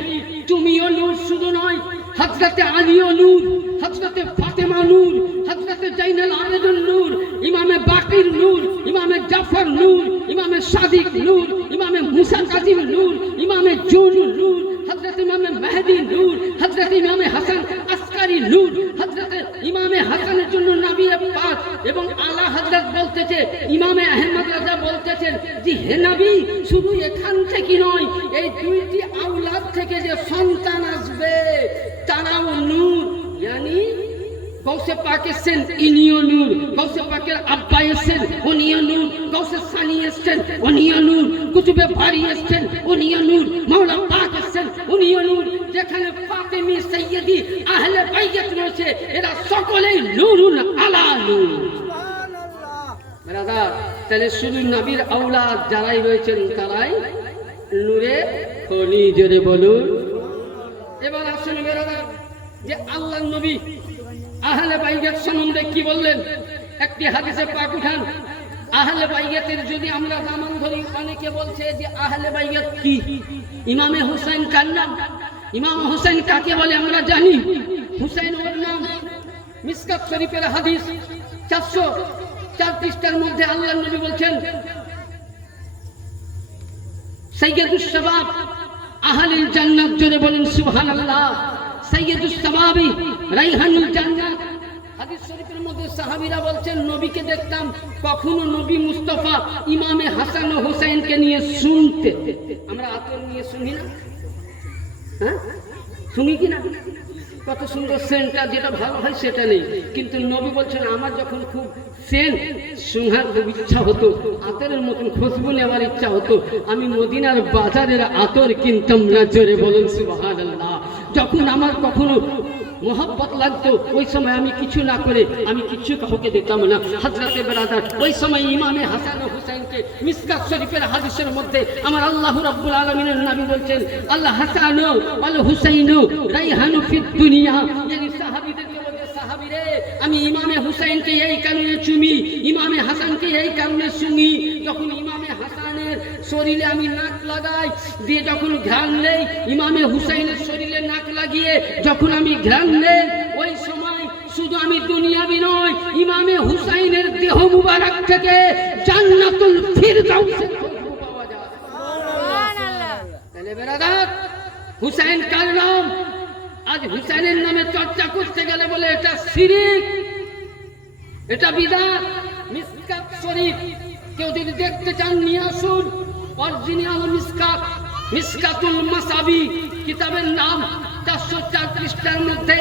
তুমিও নূর, শুধু নয় হযরতে আলীও নূর, হযরতে ফাতেমা নূর, হযরতে জাইনুল আবেদিন নূর, ইমামে বাকির নূর, ইমামে জাফর নূর, ইমামে সাদিক নূর, ইমামে মুসা কাজিম নূর, ইমামে জুন নূর, হযরত ইমামে মেহেদী নূর, হযরত ইমামে হাসান আসকারি নূর, হযরত ইমামে হাসানের জন্য নবী পাক এবং আলা হযরত বলতেছে, ইমামে আহমদ রাজা বলতেছেন যে হে নবী শুধু এখান থেকে নয়, এই দুইটি আওলাদ থেকে যে সন্তান আসবে তারাও নূর, यानी गौसे पाक এসেছেন ইনিও নূর, গৌসে পাকের আব্বা এসেছেন উনিও নূর, গৌসে সানি এসেছেন উনিও নূর, কুতুবে বারি এসেছেন উনিও নূর, মাওলা পাক এসেছেন উনিও নূর, যেখানে ফাতেমি সৈয়দি আহলে বাইত রয়েছে এরা সকলেই নূরুন আলা নূর। সুবহানাল্লাহ। ব্রাদার, তাহলে শুধু নবীর আওলাদ যারাই রয়েছেন তারাই নূরে খনি। জোরে বলুন। এবার আসুন ব্রাদার, যে আল্লাহর নবী আহলে বাইত সম্বন্ধে কি বললেন, একটি হাদিসে পাক উঠান। আহলে বাইতের যদি আমরা নাম ধরি, অনেকে বলছে যে আহলে বাইত কি, ইমামে হুসাইন কার নাম, ইমাম হুসাইন কাকে বলে আমরা জানি, হুসাইন ওর নাম। মিসকাত শরীফের হাদিস 404 পৃষ্ঠার মধ্যে আল্লাহর নবী বলছেন সাইয়্যিদুস শাবাব আহলিল জান্নাত। জোরে বলেন সুবহানাল্লাহ। সাইয়্যিদুস শাবাবি রাইহানুল জান্নাত। হাদিস শরীফের মধ্যে সাহাবীরা বলছেন নবীকে দেখতাম কখনো নবী মুস্তাফা ইমামে হাসান ও হুসাইনকে নিয়ে শুনতে। আমরা আতর নিয়ে শুনি না, হ্যাঁ শুনি কি না? কত সুন্দর সেন্টটা যেটা ভালো হয় সেটা নেই, কিন্তু নবী বলছেন আমার যখন খুব সেন্ট শোনার খুব ইচ্ছা হতো, আতরের মতন খুশবু নেওয়ার ইচ্ছা হতো, আমি মদিনার বাজারের আতর কিনতাম না। জোরে বলুন সুবহানাল্লাহ। যখন আমার কখনো মোহাব্বত লাগতো ওই সময় আমি কিছু না করে আমি কিছু কাউকে দিতাম না। হযরতে ব্রাদার, ওই সময় ইমামে হাসান ও হুসাইনকে মিসকাত শরীফের হাদিসের মধ্যে আমার আল্লাহ রাব্বুল আলামিনের নবী বলছেন আল্লাহ হাসান ওয়াল হুসাইন রাইহানু ফিদ দুনিয়া, yani সাহাবীদেরকে বলছে সাহাবীরে আমি ইমামে হুসাইনকে এই কারণে চুমি, ইমামে হাসানকে এই কারণে শুনি, যখন ইমামে হাসানের শরীরে আমি নাক লাগাই দিয়ে যখন ঘ্রাণ নেই, ইমামে হুসাইনের শরীরে নাক লাগিয়ে যখন আমি ঘ্রাণ নেই, ওই সময় শুধু আমি দুনিয়াবি নয়, ইমামে হুসাইনের দেহ মুবারক থেকে জান্নাতুল ফিরদাউসের খুশবু পাওয়া যায়। সুবহানাল্লাহ। তাহলে ব্রাদার, হুসাইন কার নাম? আজ হুসাইনের নামে চর্চা করতে গেলে বলে এটা শিরক, এটা বিদআত। মিসকাত শরীফ কেউ যদি দেখতে চান নিয়ে আসুন, অরিজিনাল মিসকাত, মিসকাতুল মাসাবি কিতাবের নাম। 404 পৃষ্ঠার মধ্যে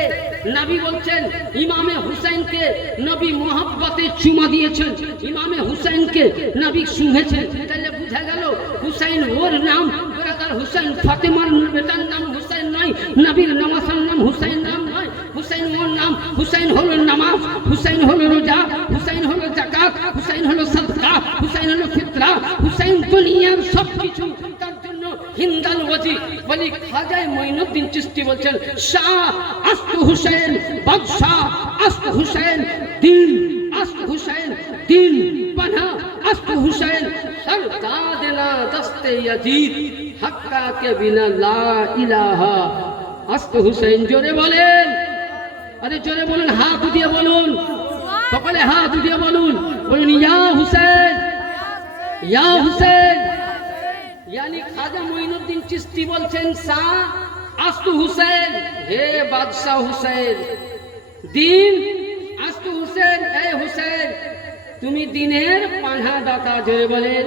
নবী বলছেন ইমামে হুসাইনকে নবী মোহাব্বতে চুমা দিয়েছেন, ইমামে হুসাইনকে নবী শুনেছেন। তাহলে বুঝা গেল হুসাইন ওর নাম। ব্রাদার, হুসাইন ফাতেমার বেটার নাম হুসাইন নয়, নবীর নামাজের নাম হুসাইন নাম নয়। হুসাইন ওর নাম। হুসাইন হলো নামাজ, হুসাইন হলো রোজা, হুসাইন হলো যাকাত, হুসাইন হলো সাদকা, হুসাইন হলো ফিতরা, হুসাইন দুনিয়ার সব কিছু। তার জন্য হিন্দাল ওয়াজি বলি খাজায়ে মঈনুদ্দিন চিশতি বলছেন শাহ আস্ত হুসাইন বাদশাহ আস্ত হুসাইন দিন আস্ত হুসাইন দিন পানা আস্ত হুসাইন সরদাদেনা দস্তে ইয়াজিদ হক্কা কে বিনা লা ইলাহা আস্ত হুসাইন। জোরে বলেন, আরে জোরে বলুন, হাত দিয়ে বলুন, সকলে হাত দিয়ে বলুন, বলুন ইয়া হুসাইন, ইয়া হুসাইন। यानी खाजा मोइनुद्दीन चिश्ती বলছেন শাহ আস্তু হুসাইন, হে বাদশাহ হুসাইন, দিন আস্তু হুসাইন, হে হুসাইন তুমি দিনের পান্হা দাতা। জোরে বলেন।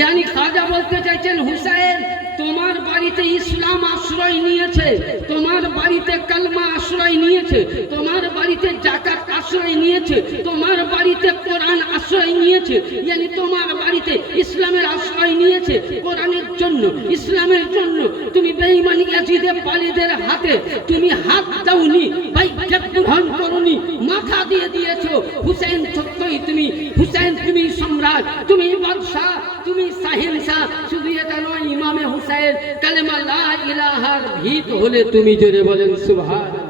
यानी খাজা বলতে চাইছেন হুসাইন তোমার বাড়িতে ইসলাম আশ্রয় নিয়েছে, তোমার বাড়িতে কালমা আশ্রয় নিয়েছে, তোমার বাড়িতে জাকাত আশ্রয় নিয়েছে, তোমার বাড়িতে কোরআন আশ্রয় নিয়েছে, yani তোমার বাড়িতে ইসলামের আশ্রয় নিয়েছে। কোরআনের জন্য, ইসলামের জন্য তুমি বেঈমানি ইয়াজিদে পালিদের হাতে তুমি হাত দাওনি, বাইজ্জাত গ্রহণ করনি, মাথা দিয়ে দিয়েছো। হুসেন সত্যই তুমি, হুসেন তুমি সম্রাট, তুমি বাদশাহ, তুমি শাহেনশাহ। শুধু এটা নয়, ইমামে হুসেন কালেমা লা ইলাহার ভিত হলে তুমি জোরে বলেন সুবহানাল্লাহ।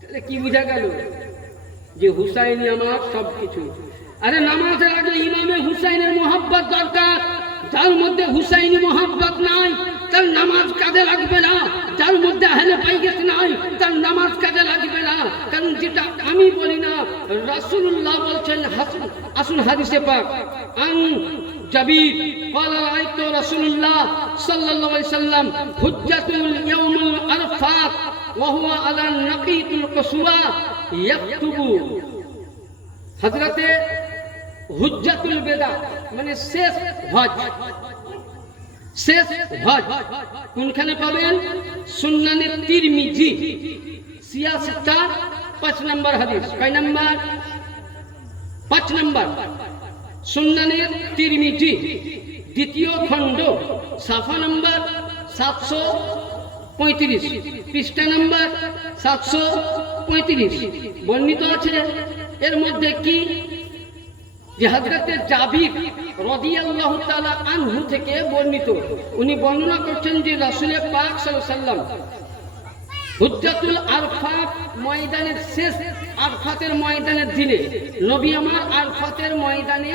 তাহলে কি বোঝা গেল? যে হুসাইনই আমার সবকিছু। আরে নামাজের আগে ইমামে হুসাইনের মোহাব্বত দরকার। যার মধ্যে হুসাইনি মোহাব্বত নাই তার নামাজ কাজে লাগবে না। যার মধ্যে আহলে বাইত নাই তার নামাজ কাজে লাগবে না। কারণ যেটা আমি বলি না, রাসূলুল্লাহ বলছেন, আসুন হাদিসে পাক, আন জাবির قال رأيت رسول الله صلى الله عليه وسلم حجة يوم العرفات وهو على النقيط القصوى يكتب। হযরতে হুজ্জাতুল বেদা মানে শেষ হজ, শেষ হজ কোনখানে পাবেন? সুন্নানে তিরমিজি 66 5 নম্বর হাদিস। কয় নম্বর? 5 নম্বর। সুন্নানে তিরমিজি দ্বিতীয় খণ্ড, সাফা নম্বর 735, পৃষ্ঠা নম্বর 735 বর্ণিত আছে। এর মধ্যে কি? যে হযরতে জাবির রাদিয়াল্লাহু তাআলা আনহু থেকে বর্ণিত, উনি বর্ণনা করছেন যে রাসূল পাক সাল্লাল্লাহু আলাইহি সাল্লাম হুজ্জাতুল আরফাত ময়দানের শেষ, আরফাতের ময়দানের দিনে নবী আমার আরফাতের ময়দানে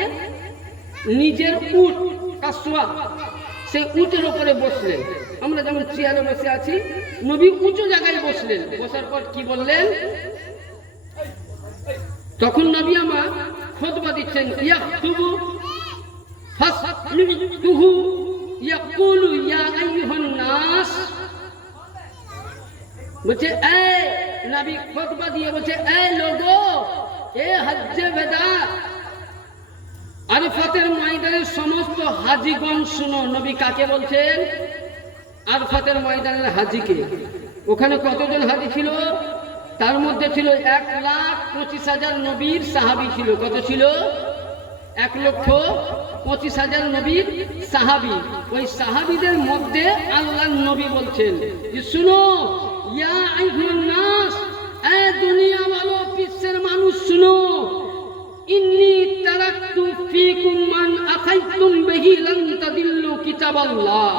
নিজের উট কাসওয়া, সেই উটের উপরে বসলেন। আমরা যেমন চেয়ারে বসে আছি, নবী উঁচু জায়গায় বসলেন। বসার পর কি বললেন? তখন নবী আমার খুতবা দিচ্ছেন, ইয়াকতুবু ফাসলিতুহু ইয়াকুলু ইয়া আইয়ুহান নাস। বলছে এই নবী খুতবা দিয়ে বলছে, এই লোগো, এ হজ্জে বেদা, আরফাতের ময়দানের সমস্ত হাজীগণ শুনো। নবী কাকে বলছেন? আরফাতের ময়দানের হাজীকে। ওখানে কতজন হাজী ছিল? তার মধ্যে ছিল 1,25,000 নবীর সাহাবী ছিল। কত ছিল? 1,25,000 নবীর সাহাবী। ওই সাহাবীদের মধ্যে আল্লাহর নবী বলছেন যে শুনো, ইয়া আইয়ুহান নাস, এ দুনিয়া ওয়ালো, বিশ্বের মানুষ শুনো, ইন্নী তারাকতু ফীকুম মান আখাইতুম বিহি লান তাদিল্লু কিতাবাল্লাহ।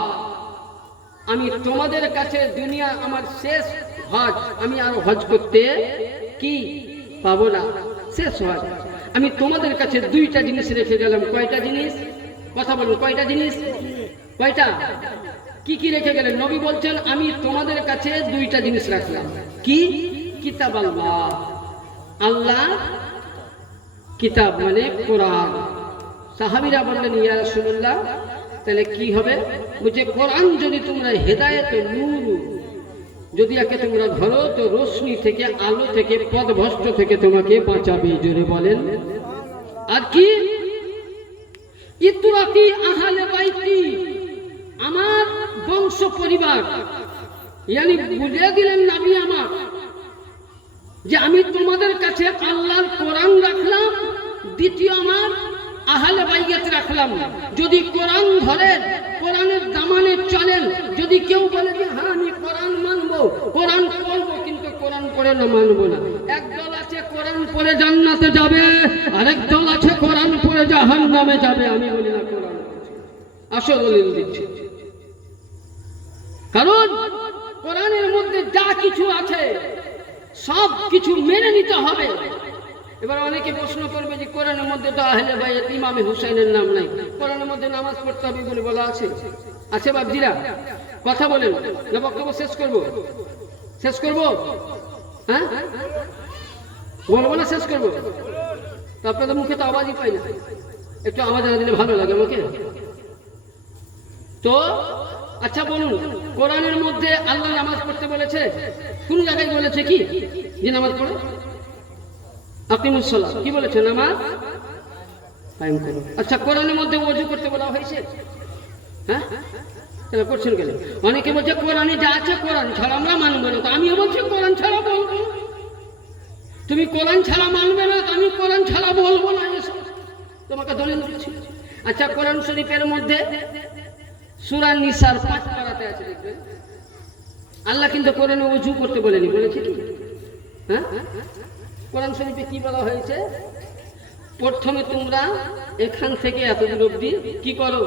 আমি তোমাদের কাছে দুনিয়া আমার শেষ হজ, আমি আর হজ করতে কি পাবো না, শেষ হজ। আমি তোমাদের কাছে দুইটা জিনিস রেখে গেলাম। কয়টা জিনিস? কথা বলুন, কয়টা জিনিস? কয়টা? কি কি রেখে গেলেন? নবী বলছেন আমি তোমাদের কাছে দুইটা জিনিস রাখলাম। কি? কিতাব আল্লাহ, আল্লাহ কিতাব মানে কোরআন। সাহাবীরা বললেন, ইয়া রাসূলুল্লাহ তাহলে কি হবে? বলছে কোরআন যদি তোমরা হেদায়েত নূর, যদি একে তোমরা ধরো তো রোশনি থেকে, আলো থেকে, পথভ্রষ্ট থেকে তোমাকে বাঁচাবে। জোরে বলেন। আর কি? ইতরাতি আহলে বাইতি, আমার বংশ পরিবার। ইয়ানি বুঝিয়ে দিলেন নবী আমার যে আমি তোমাদের কাছে আল্লাহর কোরআন রাখলাম, দ্বিতীয় আমার আহলে বাইত রাখলাম। যদি কোরআন ধরেন, কোরআনের দামানে চলেন, যদি কেউ বলে যে হ্যাঁ আমি কোরআন মানবো, কোরআন পড়বো, কিন্তু কোরআন পড়ে না মানবো না। একদল আছে কোরআন পড়ে জান্নাতে যাবে, আরেক দল আছে কোরআন পড়ে জাহান্নামে যাবে। আমি বলি না কোরআন আসল দলিল দিচ্ছি, কারণ কোরআনের মধ্যে যা কিছু আছে সব কিছু মেনে নিতে হবে। এবার অনেকে প্রশ্ন করবে যে কোরআনের মধ্যে তো আহলে বাইত ইমামে হুসাইনের নাম নাই, কোরআনের মধ্যে নামাজ পড়তে হবে বলে বলা আছে। আছে বাপজিরা? কথা বলেন না, বক্তব্য শেষ করব? শেষ করব? হ্যাঁ বলবো না? শেষ করবো? তো আপনাদের মুখে তো আওয়াজই পাই না, একটু আওয়াজ দিলে ভালো লাগে আমাকে। তো আচ্ছা বলুন, কোরআনের মধ্যে আল্লাহ নামাজ পড়তে বলেছে? কোন জায়গায় বলেছে কি যে নামাজ পড়ো? আকিমুস সালাত কি বলেছে? নামাজ কায়েম করো। আচ্ছা কোরআনের মধ্যে ওযু করতে বলা হয়েছে? হ্যাঁ, তাহলে করছেন কেন? অনেকে বলছে কোরআনে যা আছে কোরআন ছাড়া আমরা মানবো না, তো আমিও বলছি কোরআন ছাড়া বলবো। তুমি কোরআন ছাড়া মানবে না, তো আমি কোরআন ছাড়া বলবো না, এসব তোমাকে দলিল দিচ্ছি। আচ্ছা, কোরআন শরীফের মধ্যে সূরা নিসার 5 পারাতে আছে, দেখবেন আল্লাহ কিন্তু কোরআনে ওযু করতে বলেনি, বলেছে কি? হ্যাঁ, কোরআন শরীফে কি বলা হয়েছে? প্রথমে তোমরা এখান থেকে এতদূর অবধি কি করো?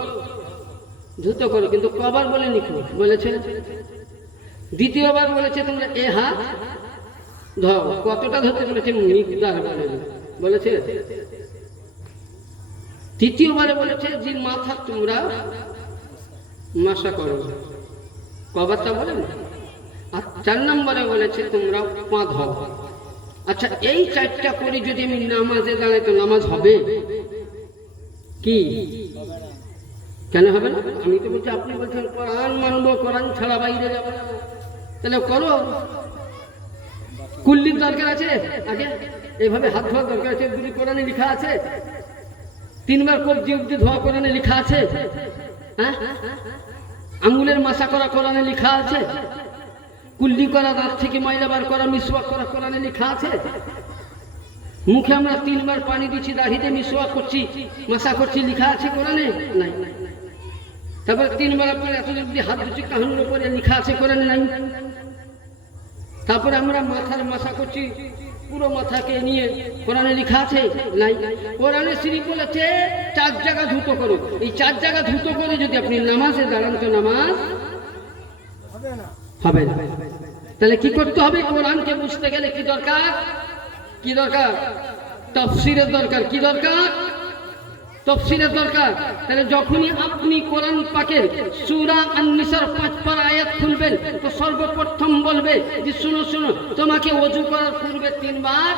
ধুত করো, কিন্তু কবার বলেনি, বলেছে দ্বিতীয়বার বলেছে তোমরা এ হাত ধরো, কতটা ধরতে বলেছে? মিকদার বলেছে। তৃতীয়বারে বলেছে যে মাথা তোমরা মাসা করো, কবারটা বলেন। আর 4 নম্বরে বলেছে তোমরা পা ধরো। আচ্ছা, এই 4টা করে যদি আমি নামাজে দাঁড়াই তো নামাজ হবে কি? কেন হবে না? আমি তো বলছি, আপনি বলছেন কোরআন মানবো, কোরআন ছাড়া বাইরে যাবো না, তাহলে করো। কুল্লির দরকার আছে, আগে এইভাবে হাত ধোয়ার দরকার আছে, দুটি কোরআনে লেখা আছে। 3 বার কবজি অব্দি ধোয়া কোরআনে লেখা আছে। হ্যাঁ, আঙ্গুলের মাসা করা কোরআনে লেখা আছে। কুল্লি করা, দাঁত থেকে ময়লা বার করা, মিসওয়াক করা কোরআনে লেখা আছে। মুখে আমরা 3 বার পানি দিচ্ছি, দাড়িতে মিসওয়াক করছি, মাসা করছি, লেখা আছে কোরআনে? নাই। তারপর 3 বার আপনার এত যদি হাত ধুচ্ছি কাহিনীর উপরে লেখা আছে কোরআনে? নাই। তারপরে আমরা মাথার মাসা করছি, পুরো মাথাকে নিয়ে, কোরআনে লেখা আছে? নাই। কোরআনে শরীফ বলেছে 4 জায়গা ধুতো করো। এই 4 জায়গা ধুতো করে যদি আপনি নামাজে দাঁড়ান তো নামাজ হবে না। হবে না। তাহলে কি করতে হবে? কোরআনকে বুঝতে গেলে কি দরকার? কি দরকার? তাফসীরের দরকার। কি দরকার? তাফসীরের দরকার। তাহলে যখনই আপনি কোরআন পাকের সূরা আন-নিসার 5 পারা আয়াত খুলবেন তো সর্বপ্রথম বলবে যে শুনো শুনো, তোমাকে ওযু করার পূর্বে 3 বার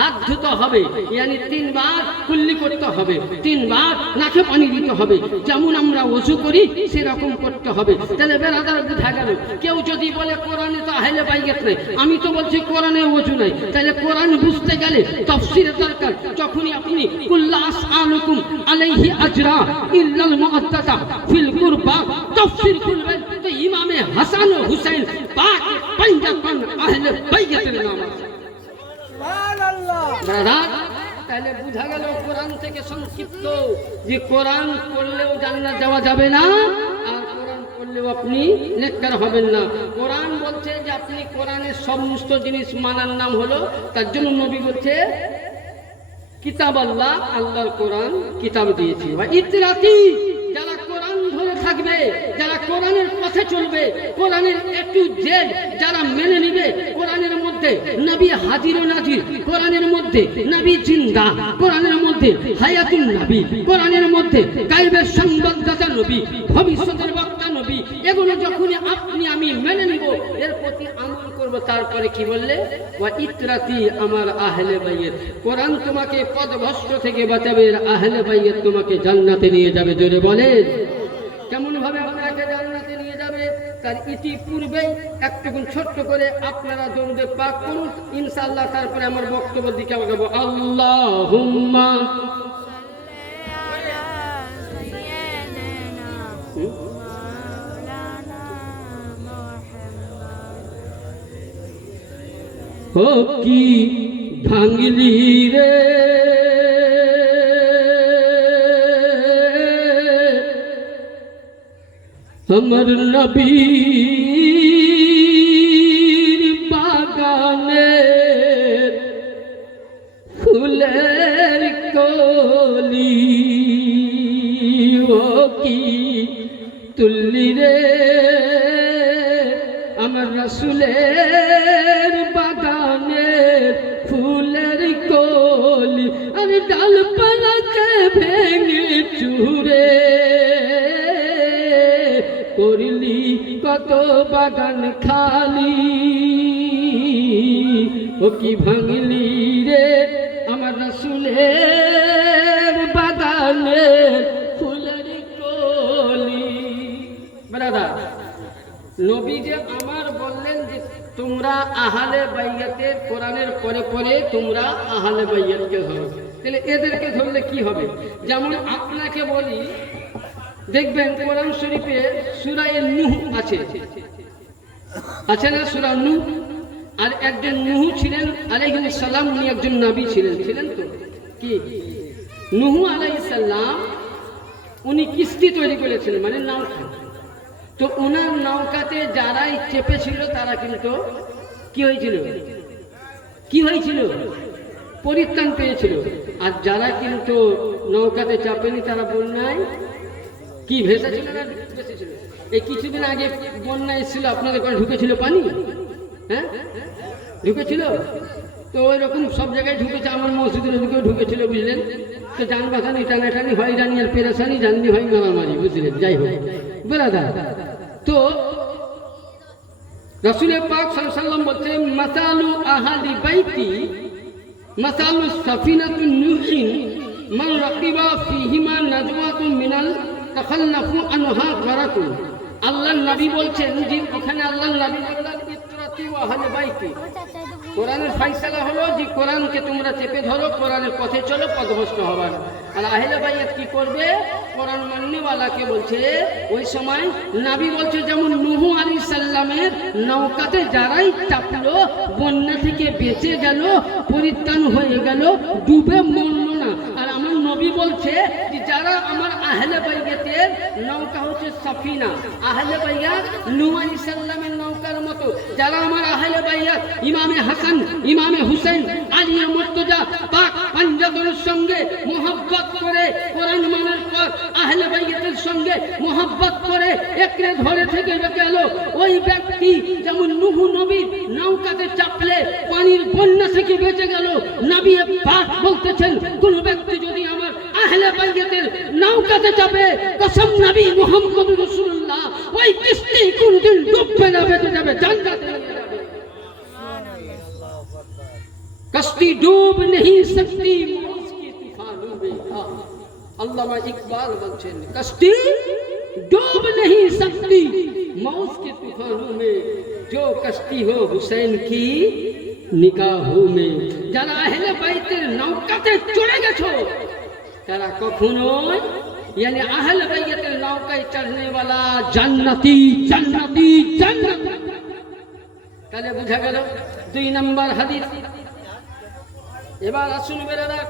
হাত ধুতে হবে, ইয়ানি 3 বার কুল্লি করতে হবে, 3 বার নাকে পানি দিতে হবে। যেমন আমরা ওযু করি সেরকম করতে হবে। তাহলে বেরাদার বুঝা গেল। কেউ যদি বলে কোরআনে তো আহলে বাইত নাই, আমি তো বলছি কোরআনে ওযু নাই, তাহলে কোরআন বুঝতে গেলে তাফসীরের দরকার। যখনই আপনি কুল্লা আসআলুকুম আলাইহি আজরা ইল্লাল মুআদ্দাতা ফিল কুরবা তাফসীর খুলবেন তো ইমামে হাসান ও হুসাইন পাক পাঞ্জাতন আহলে বাইতের নাম আছে। তাহলে বুঝা গেল কোরআন থেকে সংক্ষিপ্ত যে কোরআন পড়লেও জান্নাত যাওয়া যাবে না, আর কোরআন পড়লেও আপনি নেককার হবেন না। কোরআন বলছে যে আপনি কোরআনের সমস্ত জিনিস মানার নাম হলো, তার জন্য নবী বলছে কিতাব আল্লাহ, আল্লাহর কোরআন কিতাব দিয়েছি। ইতরাতি, যারা কোরআন ধরে থাকবে, যারা কোরআনের পথে চলবে, কোরআনের A to Z যারা মেনে নিবে, কোরআনের মধ্যে নবী হাজির ও নাজির, কোরআনের মধ্যে নবী জিন্দা, কোরআনের মধ্যে হায়াতুন নবী, কোরআনের মধ্যে গায়বের সংবাদদাতা নবী, ভবিষ্যতের বক্তা নবী, এগুলো যখনই আপনি আমি মেনে নিব, এর প্রতি আমল করব, তারপরে কি বললে? ওয়া ইতরাতি, আমার আহলে বাইত। কোরআন তোমাকে পথভ্রষ্ট থেকে বাঁচাবে, আহলে বাইত তোমাকে জান্নাতে নিয়ে যাবে। জোরে বলেন কেমন ভাবে আপনাকে জান্নাতে নিয়ে যাবে? তার ইতিপূর্বেই একটুকুন ছোট্ট করে আপনারা দরুদ পাক করুন ইনশাআল্লাহ, তারপরে আমার বক্তব্য দিকে আগাবো। আল্লাহুম্মা ও কি ভাঙলি রে আমার নবীর বাগানের ফুলের কলি, ও কি তুললি রে আমার রাসূলের বাগানের ফুলের কলি, আমি ডালপালাকে ভেঙে চুরে করলি কত বাগান খালি, ও কি ভাঙলি রে আমার রাসূলের বাগানের ফুলের কলি। ব্রাদার, নবী যে আমার বললেন যে তোমরা আহলে বাইতের কোরআনের পরে পরে তোমরা আহলে বাইতকে ধরো, তাহলে এদেরকে ধরলে কি হবে? যেমন আপনাকে বলি দেখবেন কোরআন শরীফে সূরা নূহ আছে, আছে না সূরা নূহ? আর একজন নূহ ছিলেন আলাইহিস সালাম, উনি একজন নবী ছিলেন, ছিলেন তো কি? নূহ আলাইহিস সালাম উনি কিস্তি তৈরি করেছিলেন, মানে নৌকা। তো ওনার নৌকাতে যারাই চেপেছিল তারা কিন্তু কি হয়েছিল? কি হয়েছিল? পরিত্রাণ পেয়েছিল। আর যারা কিন্তু নৌকাতে চাপেনি তারা বন্যায় কি ভেসেছিল না ভেসেছিল? এই কিছুদিন আগে বন্যা এসেছিল, আপনাদের ঘরে ঢুকেছিল পানি? হ্যাঁ, ঢুকেছিল তো ওই রকম সব জায়গায় ঢুকেছে, আমার মসজিদের ঢুকেও ঢুকেছিল, বুঝলেন তো? যানবাহানি টানাটানি, হয়রানি আর পেরেশানি, জাননি হয় মারামারি, বুঝলেন? যাই হোক বেরাদার, তো রাসূল পাক সাল্লাল্লাহু আলাইহি ওয়াসাল্লাম বলছেন মাসালু আহলি বাইতি মাসালু সাফিনাতুন নূহিন মান রাকিবা ফিহিমা নাজওয়াতুন মিনাল তাখাল্লাফু আনহা গারাকুন। আল্লাহর নবী বলছেন যে ওখানে আল্লাহর নবী বললেন ইত্রাতি ওয়া আহলি বাইতি। কোরআনের ফয়সালা হলো যে কোরআনকে তোমরা চেপে ধরো, কোরআনের পথে চলো, পথভ্রষ্ট হবে না। আর আহলে বাইত কি করবে? কোরআন মাননেওয়ালাকে বলছে। ওই সময় নবী বলছে যেমন নূহ আলাইহিস সালামের নৌকাতে যারাই চাপলো বন্যা থেকে বেঁচে গেল, পরিত্রাণ হয়ে গেল, ডুবে মরল না। আর আমার নবী বলছে যে যারা আমার আহলে বাইতের নৌকা হচ্ছে সাফিনা, আহলে বাইত নূহ আলাইহিস সালামের নৌকার মতো। যারা আমার আহলে বাইত ইমামে হাসান, ইমামে হুসেন, আলী মুর্তজা পাক পাঞ্জাবের সঙ্গে মোহাব্বত করে কোরআন মানার পর আহলে বাইতের সঙ্গে মোহাব্বত করে একরে ধরে থেকে গেল, ওই ব্যক্তি যেমন নূহ নবীর নৌকাতে চাপলে পানির বন্যা থেকে বেঁচে গেল। নবী পাক বলতেছেন কোন ব্যক্তি যদি আমার আহলে বাইতের নৌকাতে চাপে, কসম নবী মুহাম্মদ রাসূলুল্লাহ, ওই কিস্তি কোনদিন ডুববে না, বেঁচে যাবে, জান্নাতে যাবে। कश्ती डूब नहीं सकती मौज की तूफानों में। अल्लामा इकबाल বলছেন कश्ती डूब नहीं सकती मौज के तूफानों में, जो कश्ती हो हुसैन की निगाहों में। যারা আহলে বাইতের নৌকাতে চড়ে গেছো তারা কখনোই यानी আহলে বাইতের নৌকায় চড়নে वाला জান্নাতি জান্নাতি জান্নাতি। তাহলে বুঝা গেল 2 নম্বর হাদিস। এবার আসুন বেরাদা,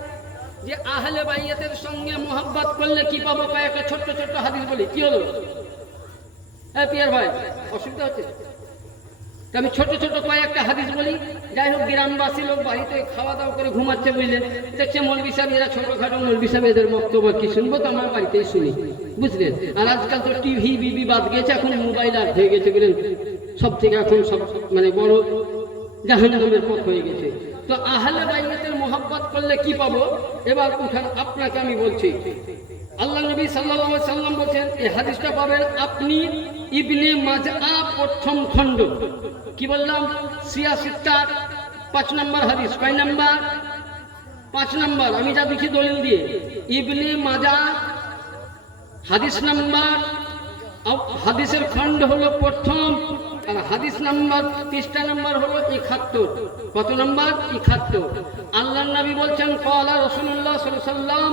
যে আহলে বাইতের সঙ্গে মোহাব্বত করলে কি পাবো? কয়েকটা ছোট্ট ছোট্ট হাদিস বলি। কি হলো পিয়ার ভাই, অসুবিধা হচ্ছে? আমি ছোট ছোট কয়েকটা হাদিস বলি। যাই হোক, গ্রামবাসী লোক বাড়িতে খাওয়া দাওয়া করে ঘুমাচ্ছে, বুঝলেন? দেখছে মৌলভী সাহেব, এরা ছোটখাটো মৌলভী সাহেব, এদের বক্তব্য কি শুনবো? তো আমার বাড়িতেই শুনি, বুঝলেন? আর আজকাল তো টিভি বিবি বাদ গেছে, এখন মোবাইল আর হয়ে গেছে, বুঝলেন? সব থেকে এখন সব মানে বড় জাহান্নামের পথ হয়ে গেছে। তো আহলে বাইতের মোহাব্বত করলে কি পাবো? এবার উঠান, আপনাকে আমি বলছি। আল্লাহ নবী সাল্লাল্লাহু আলাইহি সাল্লাম বলেন, এই হাদিসটা পাবেন আপনি ইবনে মাজা প্রথম খণ্ড। কি বললাম? 86 5 নম্বর হাদিস। কয় নাম্বার? 5 নম্বর। আমি যা দেখি দলিল দিয়ে ইবনে মাজা হাদিস নাম্বার, হাদিসের খণ্ড হলো প্রথম, আর হাদিস নাম্বার পৃষ্ঠা নাম্বার হলো 71। কত নাম্বার? 71। আল্লাহর নবী বলছেন ক্বালা রাসূলুল্লাহ সাল্লাল্লাহু আলাইহি ওয়াসাল্লাম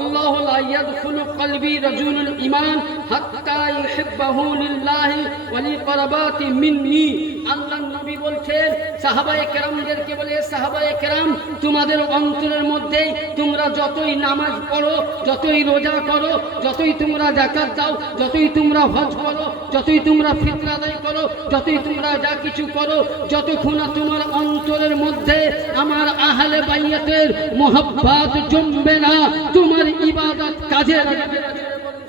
আল্লাহু লা ইয়াদখুলু কলবি রাজুলুল ঈমান হাত্তা ইউহিব্বাহু লিল্লাহি ওয়া লিকারাবাতি মিন্নি। আল্লাহর নবী বলছেন সাহাবায়ে কেরামদেরকে বলে, সাহাবায়ে কেরাম তোমাদের অন্তরের মধ্যে তোমরা যতই নামাজ পড়ো, যতই রোজা করো, যতই তোমরা যাকাত দাও, যতই তোমরা হজ করো, যতই তোমরা ফিতরা আদায় করো, যতই তোমরা যা কিছু করো, যতক্ষণ না তোমার অন্তরের মধ্যে আমার আহলে বাইতের মোহাব্বত জমবে না, তোমার ইবাদত কাজে লাগবে না।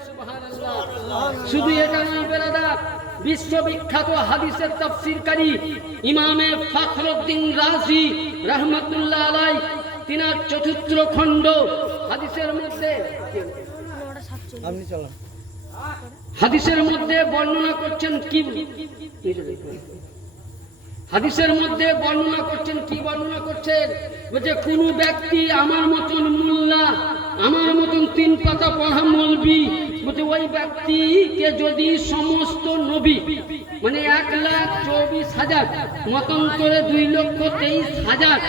সুবহানাল্লাহ। শুধু এটা নয় বেরাদার, বিশ্ববিখ্যাত হাদিসের তাফসীরকারী ইমামে ফখরুদ্দিন রাজি রাহমাতুল্লাহ আলাইহি তিনার 4th খণ্ড হাদিসের মধ্যে আপনি চলেন। হাদিসের মধ্যে বর্ণনা করছেন কি? হাদিসের মধ্যে বর্ণনা করছেন কি? বর্ণনা করছেন যে কোন ব্যক্তি আমার মতন মুল্লা, আমার মতন 3 পাতা পড়া মৌলবি, বলছে ওই ব্যক্তিকে যদি সমস্ত নবী মানে 1,24,000 মতান্তরে 2,23,000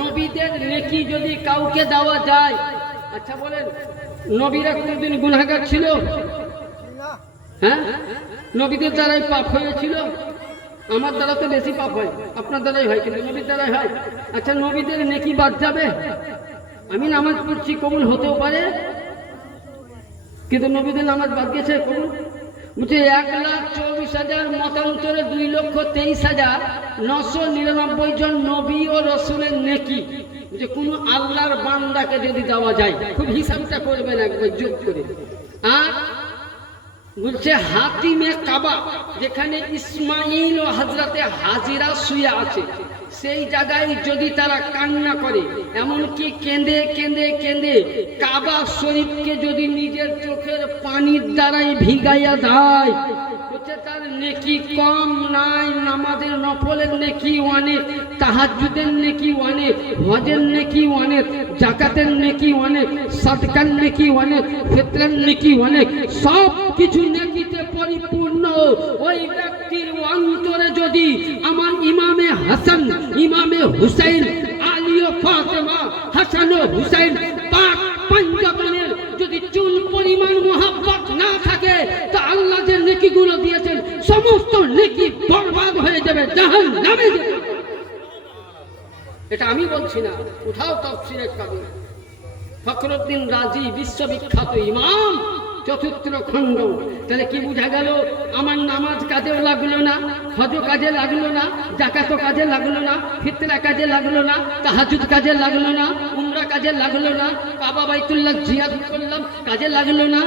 নবীদের নেকি যদি কাউকে দেওয়া যায়, আচ্ছা বলেন নবীরা কোনদিন গুনাহগার ছিল? হ্যাঁ, নবীদের দ্বারাই পাপ হয়েছিল। আমার দ্বারা তো বেশি পাপ হয়, আপনার দ্বারাই হয়, কিন্তু নবীর দ্বারাই হয়। আচ্ছা, নবীদের নেকি বাদ যাবে? আমি নামাজ পড়ছি, কবুল হতেও পারে, কিন্তু নবীদের নামাজ বাদ গেছে, কবুল বলছে 1,24,000 মতান্তরে 2,23,999 জন নবী ও রসুলের নেকি যে কোনো আল্লাহর বান্দাকে যদি দেওয়া যায়, খুব হিসাবটা করবেন একবার যোগ করে। আর বলছে হাতিমে কাবা, যেখানে ইসমাইল ও হযরতে হাজিরা শুয়ে আছে, সেই জায়গায় যদি তারা কান্না করে, এমনকি কেঁদে কেঁদে কেঁদে কাবা শরীফকে যদি নিজের চোখের পানির দ্বারাই ভিগাইয়া দেয়, বলছে তার নেকি কম নাই। নামাজের নফলের নেকি অনেক, তাহাজ্জুদের নেকি অনেক, হজের নেকি অনেক, জাকাতের নেকি অনেক, সাদকার নেকি অনেক, ফিতরার নেকি অনেক, সব কিছু নেকিতে পরিপূর্ণ। ওই ব্যক্তির অন্তরে যদি আমার ইমামে হাসান, ইমামে হুসাইন, আলী ও ফাতেমা, হাসান ও হুসাইন পাক পাঞ্জাবানের যদি চুল পরিমাণ মোহাব্বত না থাকে, তা আল্লাহ যে নেকিগুলো দিয়েছেন সমস্ত নেকি বরবাদ হয়ে যাবে, জাহান্নামে যাবে। এটা আমি বলছি না, উঠাও তাফসীরে কাবীর। ফখরুদ্দিন রাজি বিশ্ববিখ্যাত ইমাম, চতুর্থ খণ্ড। তাহলে কি বোঝা গেল? আমার নামাজ কাজেও লাগলো না, হজ কাজে লাগলো না, জাকাতও কাজে লাগলো না, ফিতরা কাজে লাগলো না, তাহাজ্জুদ কাজে লাগলো না, উমরা কাজে লাগলো না, কাবা বাইতুল্লাহ জিয়ারত করলাম কাজে লাগলো না,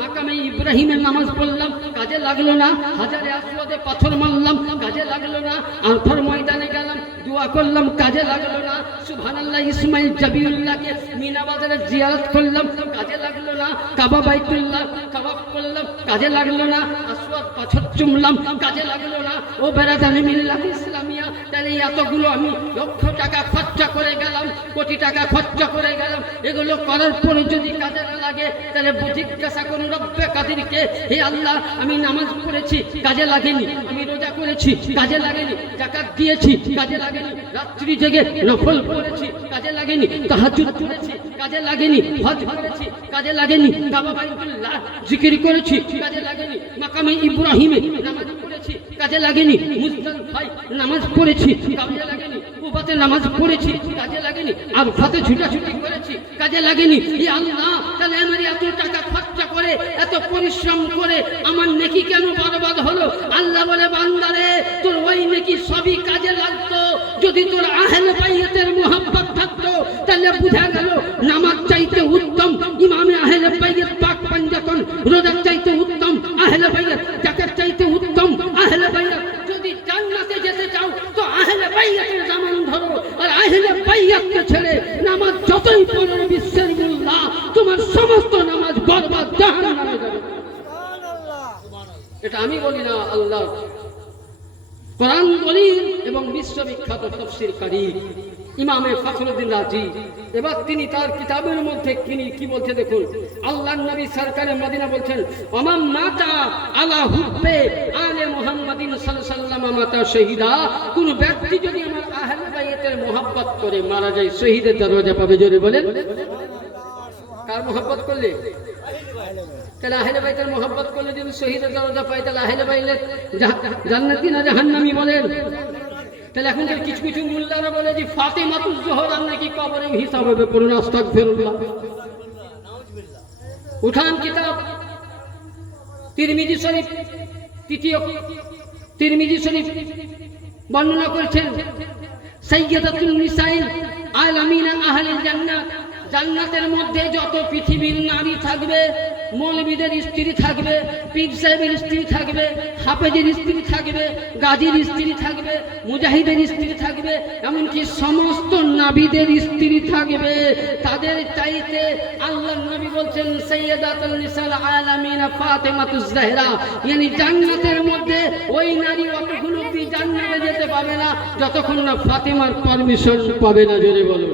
মাকামে ইব্রাহিমের নামাজ পড়লাম কাজে লাগলো না, হাজারে আসওয়াদে পাথর মারলাম কাজে লাগলো না, আরফার ময়দানে গেলাম দোয়া করলাম কাজে লাগলো না, সুবহানাল্লাহ ইসমাইল জাবিউল্লাহকে মিনা বাজারে জিয়ারত করলাম কাজে লাগলো না, কাবা বাইতুল্লাহ কাবাব করলাম কাজে লাগলো না, আসওয়াদ পাথর চুমলাম কাজে লাগলো না। ও বেরাদানি মিল্লাত ইসলামিয়া, তাহলে এতগুলো আমি লক্ষ টাকা খরচা করে গেলাম, কোটি টাকা খরচা করে গেলাম, এগুলো করার পরে যদি কাজে না লাগে, তাহলে জিজ্ঞাসা করুন রব্বে কাদিরকে, হে আল্লাহ আমি নামাজ পড়েছি কাজে লাগেনি, আমি রোজা করেছি কাজে লাগেনি, যাকাত দিয়েছি কাজে লাগেনি, রাত্রি জেগে নফল পড়েছি কাজে লাগেনি, তাহাজ্জুদ করেছি কাজে লাগেনি, হজ করেছি কাজে লাগেনি, কাবা বাইতুল্লাহ জিকির করেছি কাজে লাগেনি, মাকামে ইব্রাহিমে নামাজ পড়েছি কাজে লাগেনি, মুজদালিফায় নামাজ পড়েছি কাজে লাগেনি, কুবাতে নামাজ পড়েছি কাজে লাগেনি, আরফাতে ছুটাছুটি করেছি কাজে লাগেনি। হে আল্লাহ, তাহলে আমার এত টাকা খরচা করে এত পরিশ্রম করে আমার নেকি কেন বরবাদ হলো? আল্লাহ বলে, বান্দারে তোর ওই নেকি সবই কাজে লাগতো যদি তোর আহলে বাইতের মুহাব্বত থাকতো। তাহলে বুঝা গেল নামাজ চাইতে উত্তম ইমামে আহলে বাইত পাক পাঞ্জাতন, রোজার চাইতে উত্তম আহলে বাইত, যাকাত চাইতে উত্তম আহলে বাইত। যদি জান্নাতে যেতে চাও তো আহলে বাইতের জামান ধরো, আর আহলে বাইতকে ছেড়ে নামাজ যতই পড়ো বিশ্বের মোল্লা, তোমার সমস্ত নামাজ বরবাদ, জাহান্নামে যাবে। এটা আমি বলি না, আল্লাহ কোরআন বলি এবং বিশ্ববিখ্যাত তাফসীরকারী ইমামে ফখরুদ্দিন রাজি। এবার তিনি তার কিতাবের মধ্যে কি বলছে দেখুন। আল্লাহর নবী সরকারে মদিনা বলছেন, ওমান মাতা আলা হুব্বে আলে মুহাম্মাদিন সাল্লাল্লাহু আলাইহি ওয়াসাল্লাম মাতা শহীদা, কোন ব্যক্তি যদি আমার আহলে বাইতের মুহাব্বত করে মারা যায়, শহীদের দরজা পাবে। জোরে বলেন, কার মুহাব্বত করলে? তাহলে আহলে বাইতের মুহাব্বত করলে যদি শহীদের দরজা পায়, তাহলে আহলে বাইত জান্নাতি না জাহান্নামী বলেন? তাহলে এখন কিছু কিছু মোল্লারা বলে যে ফাতেমাতুজ জোহরা নাকি কবরে হিসাব হবে, পড়ুন আস্তাগফিরুল্লাহ। উঠান কিতাব তিরমিজি শরীফ, তৃতীয় তিরমিজি শরীফ বর্ণনা করেছেন সাইয়্যিদাতুন নিসাইল আলামিন আহলিল জান্নাত, জান্নাতের মধ্যে যত পৃথিবীর নারী থাকবে, মৌলবীদের স্ত্রী থাকবে, পীর সাহেবের স্ত্রী থাকবে, হাফেজের স্ত্রী থাকবে, গাজীর স্ত্রী থাকবে, মুজাহিদের স্ত্রী থাকবে, এমনকি সমস্ত নাবিদের স্ত্রী থাকবে। তাদের চাইতে আল্লাহর নবী বলছেন সাইয়্যিদাতুন নিসাল আলামিন ফাতেমাতুজ জাহরা, মানে জান্নাতের মধ্যে ওই নারী অতগুলো জান্নাতে যেতে পাবে না যতক্ষণ না ফাতেমার পারমিশন পাবে না। জোরে বলো,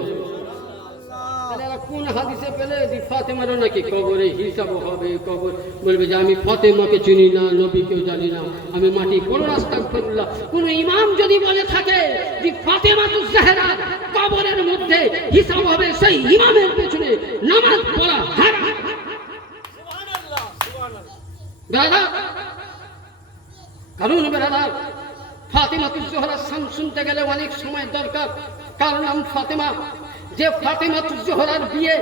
কোন হাদিসে পেলে যে ফাতেমারও নাকি কবরে হিসাব হবে? কবর বলবে যে আমি ফাতেমাকে চিনি না, নবীকেও জানি না, আমি মাটি কোন আস্তাগফিরুল্লাহ। কোন ইমাম যদি বলে থাকে যে ফাতেমাতুজ জাহরা কবরের মধ্যে হিসাব হবে, সেই ইমামের পেছনে নামাজ পড়া হারাম। সুবহানাল্লাহ, সুবহানাল্লাহ। দাদা কারণ বেরাদার ফাতেমাতুজ জোহরার নাম শুনতে গেলে অনেক সময় দরকার। কার নাম ফাতেমা। যে ফাতেমাতুজ জোহরার বিয়ে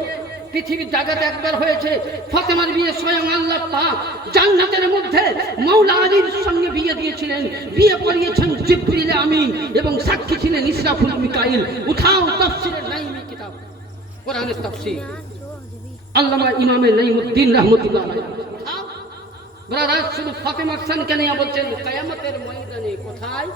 পৃথিবীর জায়গাতে একবার হয়েছে। ফাতেমার বিয়ে স্বয়ং আল্লাহ পাক জান্নাতের মধ্যে মাওলা আলীর সঙ্গে বিয়ে দিয়েছিলেন। বিয়ে পড়িয়েছেন জিবরিল আমিন এবং সাক্ষী ছিলেন ইসরাফিল মিকাইল। উঠাও তাফসীরের নাইমি কিতাব, কোরআনের তাফসীর, আল্লামা ইমামে নাইমুদ্দিন রাহমাতুল্লাহ আলাইহি। ব্রাদার, শুধু ফাতেমার শানকে নিয়ে বলছেন কিয়ামতের ময়দানে। কোথায়?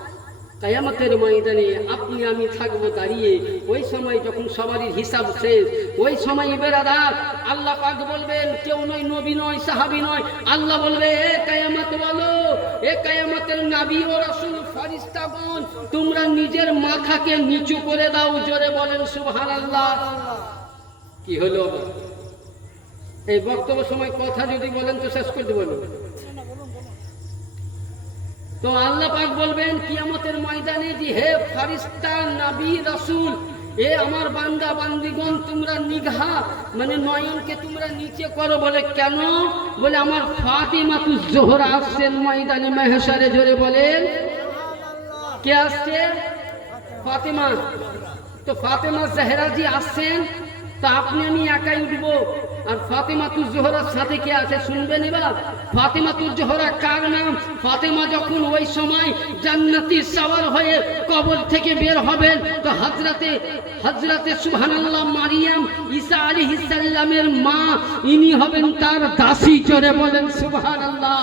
কিয়ামতের ময়দানে আপনি আমি থাকবো দাঁড়িয়ে। ওই সময় যখন সবারই হিসাব শেষ, ওই সময় বেরাদার আল্লাহ পাক বলবেন, কেউ নয়, নবী নয়, সাহাবী নয়, আল্লাহ বলবে এ কিয়ামত বলো, এ কিয়ামতের নবী ও রাসূল ফেরেশতাগণ, তোমরা নিজের মাথাকে নিচু করে দাও। জোরে বলেন সুবহানাল্লাহ। কি হলো? এই বক্তব্য সময় কথা যদি বলেন তো শেষ করে দেবেন। তো আল্লাহ পাক বলবেন কিয়ামতের ময়দানে যে হে ফেরেশতা, নবী, রাসূল, এ আমার বান্দা বান্দিগণ, তোমরা নিগাহ মানে নয়নকে তোমরা নিচে করো। বলে কেন? বলে আমার ফাতেমাতুজ জোহরা আসছেন ময়দানে মাহশারে। জোরে বলেন কে আসছে? ফাতেমা। তো ফাতেমা জাহরা জি আসছেন, তা আপনি আমি একাই উঠবো। আর ফাতেমাতুজ জোহরার সাথে কে আছে শুনবেন এবার। ফাতেমাতুজ জোহরা কার নাম? ফাতেমা যখন ওই সময় জান্নাতি সওয়ার হয়ে কবর থেকে বের হবেন, তো হযরতে সুবহানাল্লাহ মারিয়াম ঈসা আলাইহিস সালামের মা, ইনি হবেন তার দাসী। জোরে বলেন সুবহানাল্লাহ।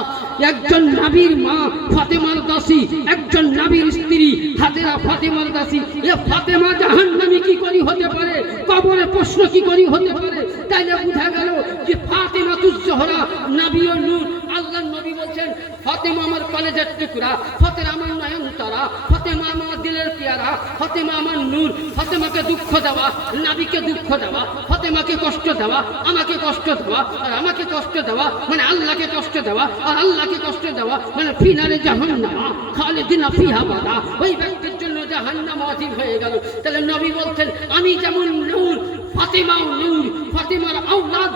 একজন নবীর মা ফাতেমার দাসী, একজন নবীর স্ত্রী হাজেরা ফাতেমার দাসী। এ ফাতেমা জাহান্নামী কি করি হতে পারে? কবরে প্রশ্ন কি করি হতে পারে? তাইলে বুঝা গেল যে ফাতেমাতুজ জোহরা নবী ও নূর। আল্লাহর নবী বলছেন ফাতেমা আমার কলেজের টুকরা, ফাতেমা আমার নয়নতারা, ফাতেমা আমার দিলের পেয়ারা, ফাতেমা আমার নূর। ফাতেমাকে দুঃখ দেওয়া, নবীকে দুঃখ দেওয়া, ফাতেমাকে কষ্ট দেওয়া, আমাকে কষ্ট দেওয়া, আর আমাকে কষ্ট দেওয়া মানে আল্লাহকে কষ্ট দেওয়া, আর আল্লাহকে কষ্ট দেওয়া মানে ফিনারে জাহান্নাম খালিদিনা ফিহা আবাদা। ওই ব্যক্তির জন্য জাহান্নাম ওয়াজিব হয়ে গেল। তাহলে নবী বলছেন আমি যেমন নূর, ফাতেমাও নূর। ফাতেমার আওলাদ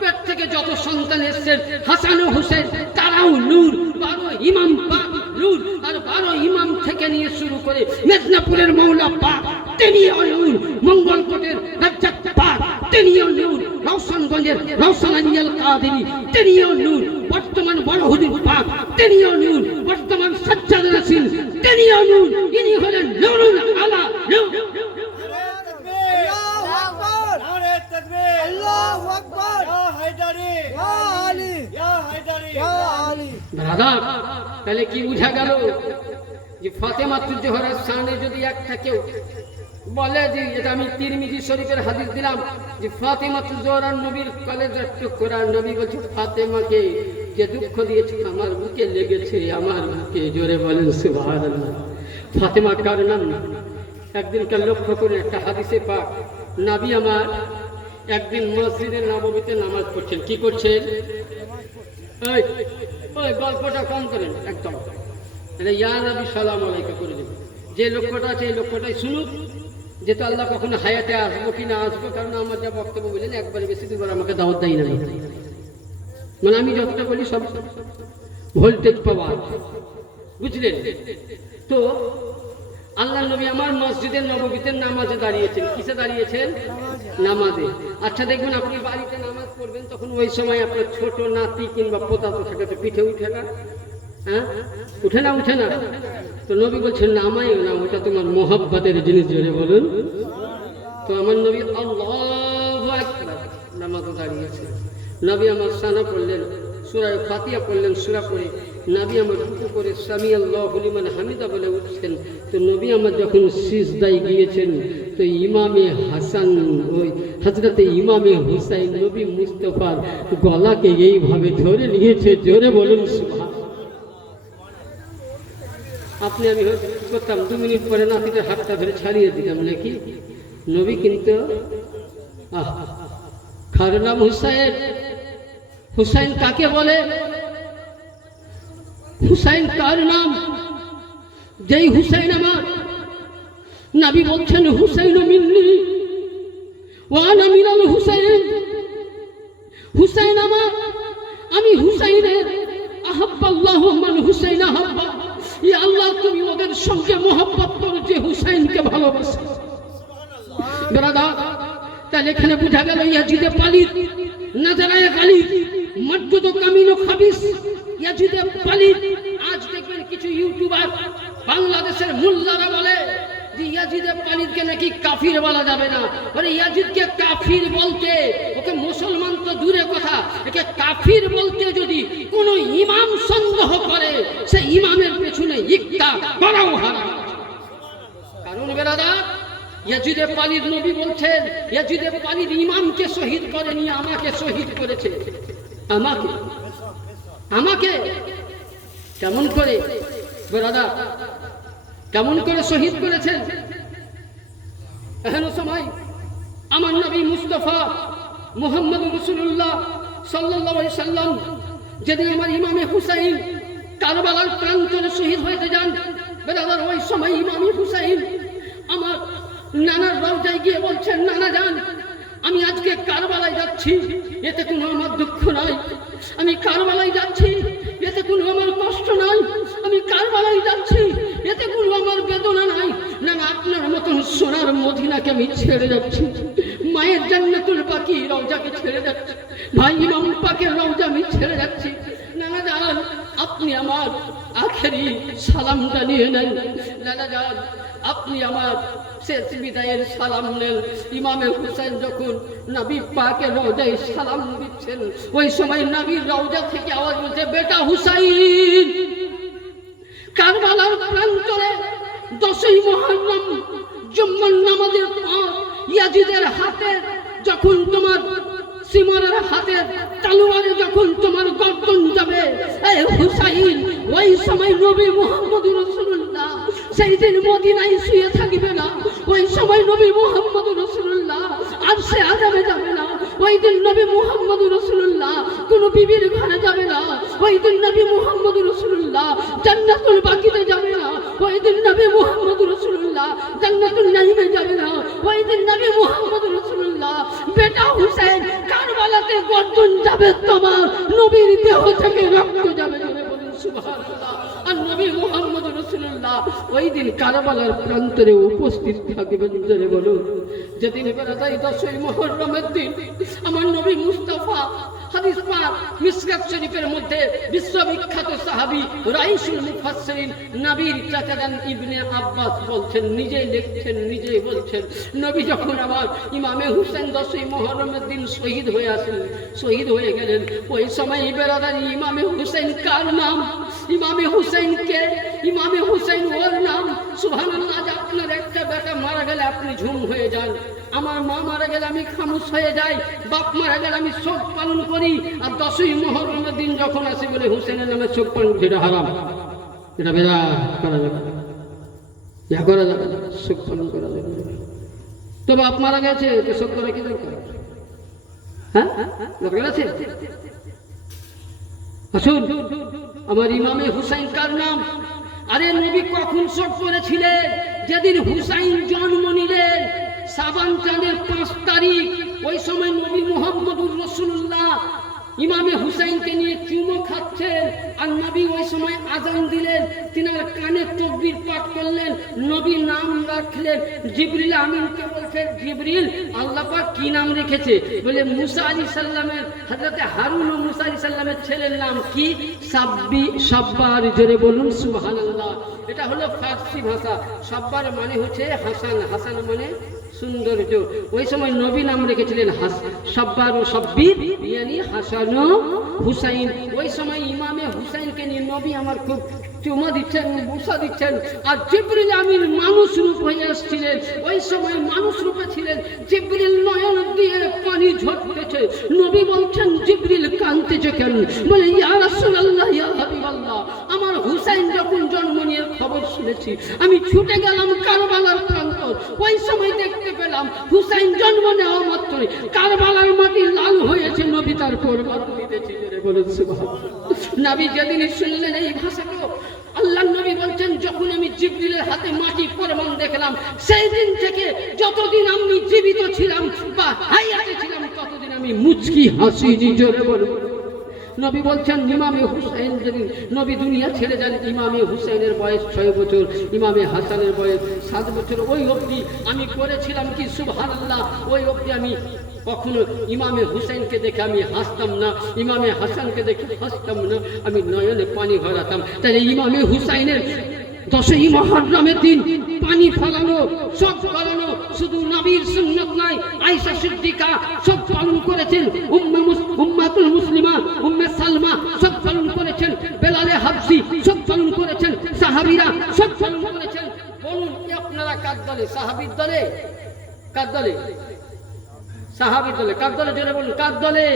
পেট থেকে যত সন্তান এসেছেন হাসান ও হুসেন, তারাও নূর। 12 ইমাম পাক নূর। আর 12 ইমাম থেকে নিয়ে শুরু করে মেদিনীপুরের মৌলা পাক তিনিও নূর, মঙ্গলকোটের রাজ্জাক পাক তিনিও নূর, রওশনগঞ্জের রওশন আলী আল কাদেরী তিনিও নূর, বর্তমান বড় হুজুর পাক তিনিও নূর, বর্তমান সাজ্জাদ রাসূল তিনিও নূর। ইনি হলেন নূরুল আলা নূর। তাহলে কি বুঝা গেল? যে ফাতেমাতুজ জোহরার শানে যদি একটা কেউ বলে যে এটা আমি তিরমিজি শরীফের হাদিস দিলাম যে ফাতেমাতুজ জোহরার নবীর কলেজের টুকরা, নবী বলছে ফাতেমাকে যে দুঃখ দিয়েছে আমার বুকে লেগেছে, আমার বুকে। জোরে বলেন সুবহানাল্লাহ। ফাতেমা কার নাম? একদিনকার লক্ষ্য করে একটা হাদিসে পাক, নবী আমার একদিন মসজিদের নববীতে নামাজ পড়ছেন। কি করছেন? ওই গল্পটা কম করেন একদম, ইয়া নবী সালাম আলাইকা করে দেবেন। যে লক্ষ্যটা আছে এই লক্ষ্যটাই শুনুক, যেহেতু আল্লাহ কখনো হায়াতে আসবো কি না আসবো, কারণ আমার যা বক্তব্য বললেন একবারে বেশি দুবার আমাকে দাওয়াত দেয় না। মানে আমি যতটা বলি সব ভোল্টেজ পাওয়া, বুঝলেন তো? আল্লাহ নবী আমার মসজিদের নববীতে নামাজে দাঁড়িয়েছেন। কিসে দাঁড়িয়েছেন? নামাজে। আচ্ছা দেখবেন আপনি বাড়িতে নামাজ পড়বেন, তখন ওই সময় আপনার ছোট নাতি কিংবা পোতা তো থাকে, তো পিঠে উঠে না? হ্যাঁ উঠে না? উঠে না? তো নবী বলছেন নামাই না, ওটা তোমার মোহাব্বতের জিনিস। জোরে বলুন। তো আমার নবী আল্লাহু আকবার নামাজে দাঁড়িয়েছে। নবী আমার সানা পড়লেন, সূরা ফাতিহা পড়লেন, সূরা পড়ে নবী আমার রুকু করে সামি আল্লাহু লিমান হামিদা বলে উঠছেন। তো নবী আমার যখন সিজদায় গিয়েছেন, তো ইমামে হাসান ওই হযরতে ইমামে হুসাইন নবী মুস্তাফার গলাকে এইভাবে ধরে নিয়েছে। জোরে বলুন সুবহান। আপনি আমি করতাম 2 মিনিট পরে নাতিদের হাতটা ধরে ছাড়িয়ে দিতাম নাকি? নবী কিন্তু কার নাম? হুসাইন। হুসাইন কাকে বলে? হুসাইন কার নাম? যেই হুসাইন আমার, নবী বলছেন হুসাইন মিন্নি ওয়া আনা মিনাল হুসাইন। হুসাইন আমার, আমি হুসাইনের। আহাব্বাল্লাহু মান হুসাইন আহাব্বা। তুমি ওদের সঙ্গে মহব্বত করো যে হুসাইনকে ভালোবাসে। ব্রাদার, তাহলে এখানে বোঝা গেল ইয়াজিদে পালিত, নাজারায়ে গালিব, মসজিদ কামিল খাবিস, ইয়াজিদে পালিত। আজ দেখবেন কিছু ইউটিউবার বাংলাদেশের মোল্লারা বলে যে ইয়াজিদে পালিতকে নাকি কাফির বলা যাবে না। আরে ইয়াজিদকে কাফির বলতে, ওকে মুসলমান তো দূরে কথা, একে কাফির বলতে যদি কোনো ইমাম সন্দেহ করে, সে ইমামের পেছনে ইক্তা করাও হারাম। কারণ বেরাদার, ইয়াজিদে পালিত নবী বলছেন, ইয়াজিদে পালিত ইমামকে শহীদ করেনি, আমাকে শহীদ করেছে। আমাকে কেমন করে বেরাদার, কেমন করে শহীদ করেছেন? এহেন সময় আমার নবী মুস্তাফা মুহাম্মদ রাসূলুল্লাহ সাল্লাল্লাহু আলাইহি সাল্লাম যেদিন আমার ইমামে হুসাইন কারবালার প্রান্তরে শহীদ হইতে যান, বেরাদার ওই সময় ইমামে হুসাইন আমার নানার রওজায় গিয়ে বলছেন, নানা যান, আমি আজকে কারবালায় যাচ্ছি, এতে কোনো আমার দুঃখ নাই। আমি কারবালায় যাচ্ছি, এতে কোনো আমার কষ্ট নাই। আমি কারবালায় যাচ্ছি, এতে কোনো আমার বেদনা নাই। না না, আপনার মতন সোনার মদিনাকে আমি ছেড়ে যাচ্ছি, মায়ের জান্নাতুল বাকি রওজাকে ছেড়ে যাচ্ছি, ভাই ইমাম পাকের রওজা আমি ছেড়ে যাচ্ছি। নানা যান, আপনি আমার আখেরি সালামটা নিয়ে নেন। নানা যান, আপনি আমার শেষ বিদায়ের সালাম নেন। ইমামে হুসাইন যখন নবী পাকের রওজায় সালাম দিচ্ছেন, ওই সময় নবীর রওজা থেকে আওয়াজ বলছে, বেটা হুসাইন। কারবালার প্রান্তরে 10ই মুহররম জুম্মার নামাজের পর ইয়াজিদের হাতে যখন তোমার সিমরের হাতে তলোয়ারে যখন তোমার গর্দন যাবে, এই হুসাইন, ওই সময় নবী মুহাম্মদ রাসূলুল্লাহ সেই দিন মদিনায় শুয়ে থাকবে না। ওই সময় নবী মুহাম্মদ রাসূলুল্লাহ আরশে আযমে যাবে না। ওই দিন নবী মুহাম্মদ রাসূলুল্লাহ কোন বিবির ঘরে যাবে না। ওই দিন নবী মুহাম্মদ রাসূলুল্লাহ জান্নাতুল বাকিতে যাবে না। ওই দিন নবী মুহাম্মদ রাসূলুল্লাহ জান্নাতুল নাঈমে যাবে না। ওই দিন নবী মুহাম্মদ রাসূলুল্লাহ বেটা হুসাইন কারবালাতে গর্দন যাবে তোমার, নবীর দেহ থেকে রক্ত যাবে। সুবহানাল্লাহ। আর নবী মুহাম্মদ রাসূলুল্লাহ ওই দিন কারবালার প্রান্তরে উপস্থিত থাকবেন। জোরে বলুন। যেদিন বেরাদাই 10ই মুহররমের দিন আমার নবী মুস্তাফা, হাদিস পাক মিশকাত শরীফের মধ্যে বিশ্ববিখ্যাত সাহাবী রাইসুল মুফাসসিরিন নবীর চাচাজান ইবনে আব্বাস বলছেন, নিজেই লিখছেন, নিজেই বলছেন, নবী যখন আবার ইমামে হুসাইন 10ই মুহররমের দিন শহীদ হয়ে আসেন, শহীদ হয়ে গেলেন, ওই সময় বেরাদার ইমামে হুসাইন কার নাম? ইমামে হুসাইন কে? ইমামে হুসাইন ওর নাম। সুবহানাল্লাহ। আপনার একটা বেটা মারা গেলে আপনি ঝুম হয়ে যান, আমার মা মারা গেলে আমি খামোশ হয়ে যাই, বাপ মারা গেলে আমি শোক পালন করি। আর 10ই মুহররমের দিন যখন আসে বলে হুসেনের নামে শোক পালন, যেটা হারাম, এটা বেদাত করা যাবে না, ইয়া করা যাবে না, শোক পালন করা যাবে না। তো বাপ মারা গেছে, তো শোক করা কি দরকার? হ্যাঁ, দরকার আছে? আসুন, আমার ইমামে হুসাইন কার নাম? আরে নবী কখন শোক করেছিলেন? যেদিন হুসাইন জন্ম নিলেন, শাবান চাঁদের 5 তারিখ। ওই সময় নবী মুহাম্মদুর রাসূলুল্লাহ ইমামে হুসাইনকে নিয়ে চুমো খাচ্ছেন, আর নবী ওই সময় আজান দিলেন, তিনার কানে তাকবীর পাঠ করলেন, নবী নাম রাখলেন। জিবরিল আমিনকে বলছেন, জিবরিল, আল্লাহ পাক কি নাম রেখেছে? বলে মুসা আলাইহিস সালামের, হযরতে হারুন ও মুসা আলাইহিস সালামের ছেলের নাম কি? সাব্বার। জোরে বলুন সুবহানাল্লাহ। এটা হলো ফার্সি ভাষা। সাব্বার মানে হচ্ছে হাসান, হাসান মানে সৌন্দর্য। ওই সময় নবী নাম রেখেছিলেন সাব্বার ও সাব্বির, ইয়ানি হাসান ও হুসাইন। ওই সময় ইমামে হুসাইনকে নিয়ে নবী আমার খুব চুমা দিচ্ছেন, বুসা দিচ্ছেন। আর জিবরিল আমিন মানুষ রূপ হয়ে আসছিলেন, ওই সময় মানুষ রূপে ছিলেন। জিবরিল নয়ন দিয়ে পানি ঝরতেছে, নবী বলছেন, জিবরিল কাঁদতেছে কেন? বলে, ইয়া রাসূলুল্লাহ, ইয়া হাবিবাল্লাহ, আমার হুসাইন যখন জন্ম নিয়ে খবর শুনেছি, আমি ছুটে গেলাম কারবালার প্রান্তর। ওই সময় দেখতে পেলাম হুসাইন জন্ম নেওয়া মাত্রই কারবালার মাটি লাল হয়েছে, নবী তার কোরবান দিতেছে। বলে সুবহানাল্লাহ। নবী যেদিন শুনলেন এই ভাষাটা, আল্লাহর নবী বলছেন, যখন আমি জিবরিলের হাতে মাটি কোরবান দেখলাম, সেই দিন থেকে যতদিন আমি জীবিত ছিলাম বা হায়াতে ছিলাম, ততদিন আমি মুচকি হাসিনি। জোরে বলুন। নবী বলছেন ইমামে হুসাইন যেদিন নবী দুনিয়া ছেড়ে যান, ইমামে হুসাইনের বয়স 6 বছর, ইমামে হাসানের বয়স 7 বছর। ওই অবধি আমি করেছিলাম কি সুবহানাল্লাহ, ওই অবধি আমি কখনো ইমামে হুসাইনকে দেখে আমি হাসতাম না, ইমামে হাসানকে দেখে হাসতাম না, আমি নয়নে পানি ভরাতাম। তাহলে ইমামে হুসাইনের 10ই মুহররমের দিন পানি ফলানো, সব ফলানো, শুধু নবীর সুন্নাত নয়, আয়েশা সিদ্দিকা সব পালন করেছেন, উম্মাতুল মুসলিমা উম্মে সালমা সব পালন করেছেন, বেলালে হাবশি সব পালন করেছেন, সাহাবীরা সব পালন করেছেন। বলুন কি আপনারা কার দলে? সাহাবীর দলে? কার দলে? সাহাবীর দলে। কার দলে? জোরে বলুন, কার দলে?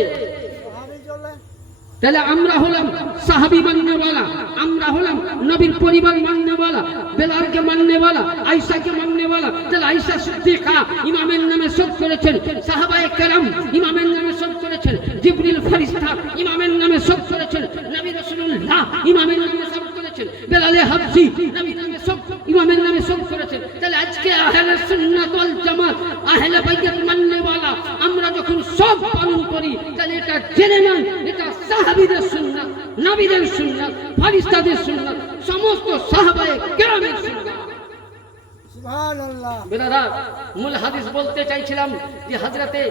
তাহলে আমরা হলাম সাহাবী মাননেওয়ালা, আমরা হলাম নবীর পরিবার মাননেওয়ালা, বেলালকে মাননেওয়ালা, আয়েশাকে মাননেওয়ালা। তাহলে আয়েশা সিদ্দিকা ইমামের নামে সব করেছেন, সাহাবায়ে কেরাম ইমামের নামে সব করেছেন, জিবরিল ফেরেশতা ইমামের নামে সব করেছেন, নবী রাসূলুল্লাহ ইমামের নামে সব করেছেন, বেলালে হাবশি নবীর নামে সব ইমামের নামে সব করেছেন। তাহলে আজকে আহলে সুন্নাত ওয়াল জামাত, আহলে বাইত মাননেওয়ালা আমরা যখন সব পালন করি, তাহলে এটা জেনে নেন এটা সাহাবীদের সুন্নাত, নবীদের সুন্নাত, ফেরেশতাদের সুন্নাত, সমস্ত সাহাবায়ে কেরামের সুন্নাত। সুবহানাল্লাহ। বেরাদর, মূল হাদিস বলতে চাইছিলাম যে হযরতে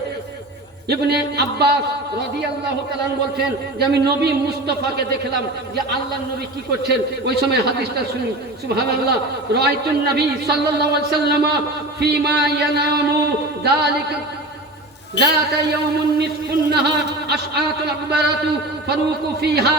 ইবনে আব্বাস রাদিয়াল্লাহু তাআলা বলছেন যে আমি নবী মুস্তাফাকে দেখলাম যে আল্লাহর নবী কি করছেন। ওই সময় হাদিসটা শুনি, সুবহানাল্লাহ। রাআইতুন নবী সাল্লাল্লাহু আলাইহি ওয়াসাল্লাম ফিমা ইয়ানামু যালিকা ذات يوم نصف النهار أشعاث الأقبرة فروق فيها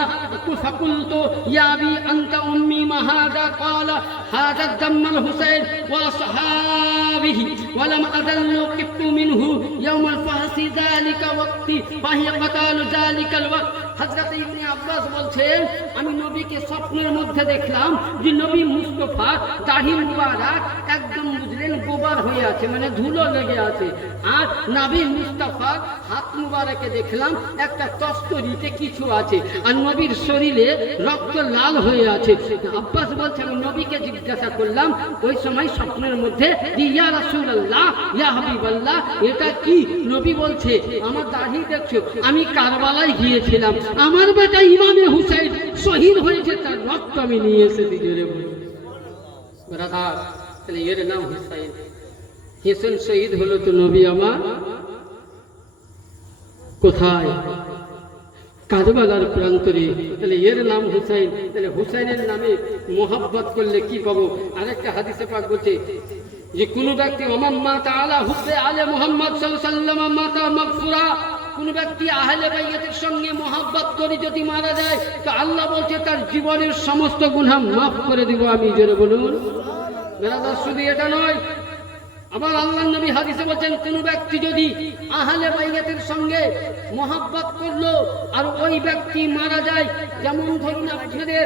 فقلت يا أبي أنت أمي ما هذا؟ قال هذا الدم الحسين وأصحابه ولم أزل قفت منه يوم الفحص ذلك وقت فهي قتال ذلك الوقت। হযরত ইবনে আব্বাস বলছেন আমি নবীকে স্বপ্নের মধ্যে দেখলাম যে নবী মুস্তাফা দাড়ি মুবারক একদম বুঝলেন গোবর হয়ে আছে, মানে ধুলো লেগে আছে, আর নবী মুস্তাফা হাত মুবারকে দেখলাম একটা তস্তরিতে কিছু আছে, আর নবীর শরীরে রক্ত লাল হয়ে আছে। আব্বাস বলছে আমি নবীকে জিজ্ঞাসা করলাম ওই সময় স্বপ্নের মধ্যে ইয়া রাসূলুল্লাহ ইয়া হাবিবাল্লাহ এটা কি? নবী বলছে আমার দাড়ি দেখছো, আমি কারবালায় গিয়েছিলাম, আমার বেটা ইমামে হুসাইন শহীদ হয়েছে, তার রক্ত আমি নিয়ে এসেছি। জোরে বলুন ব্রাদার, তাহলে এর নাম হুসাইন। হোসেন শহীদ হলো তো নবী আমার কোথায়? কারবালার প্রান্তরে। তাহলে এর নাম হুসাইন। তাহলে হুসাইনের নামে মোহাব্বত করলে কি পাবো? আরেকটা হাদিসে পাক বলছে যে কোন ব্যক্তি ওমান মাতা আলা হুব্বে আলে মুহাম্মদ সাল্লাল্লাহু আলাইহি ওয়াসাল্লাম মাতা মাগফুরা, কোন ব্যক্তি আহলে বাইতের সঙ্গে মোহাব্বত করে যদি মারা যায় তো আল্লাহ বলছে তার জীবনের সমস্ত গুনাহ মাফ করে দিব আমি। জোরে বলুন ব্রাদার, শুধু এটা নয়, আবার আল্লাহর নবী হাদিসে বলেন কোন ব্যক্তি যদি আহলে বাইতের সঙ্গে মোহাব্বত করলো আর ওই ব্যক্তি মারা যায়, যেমন ধরুন আপনাদের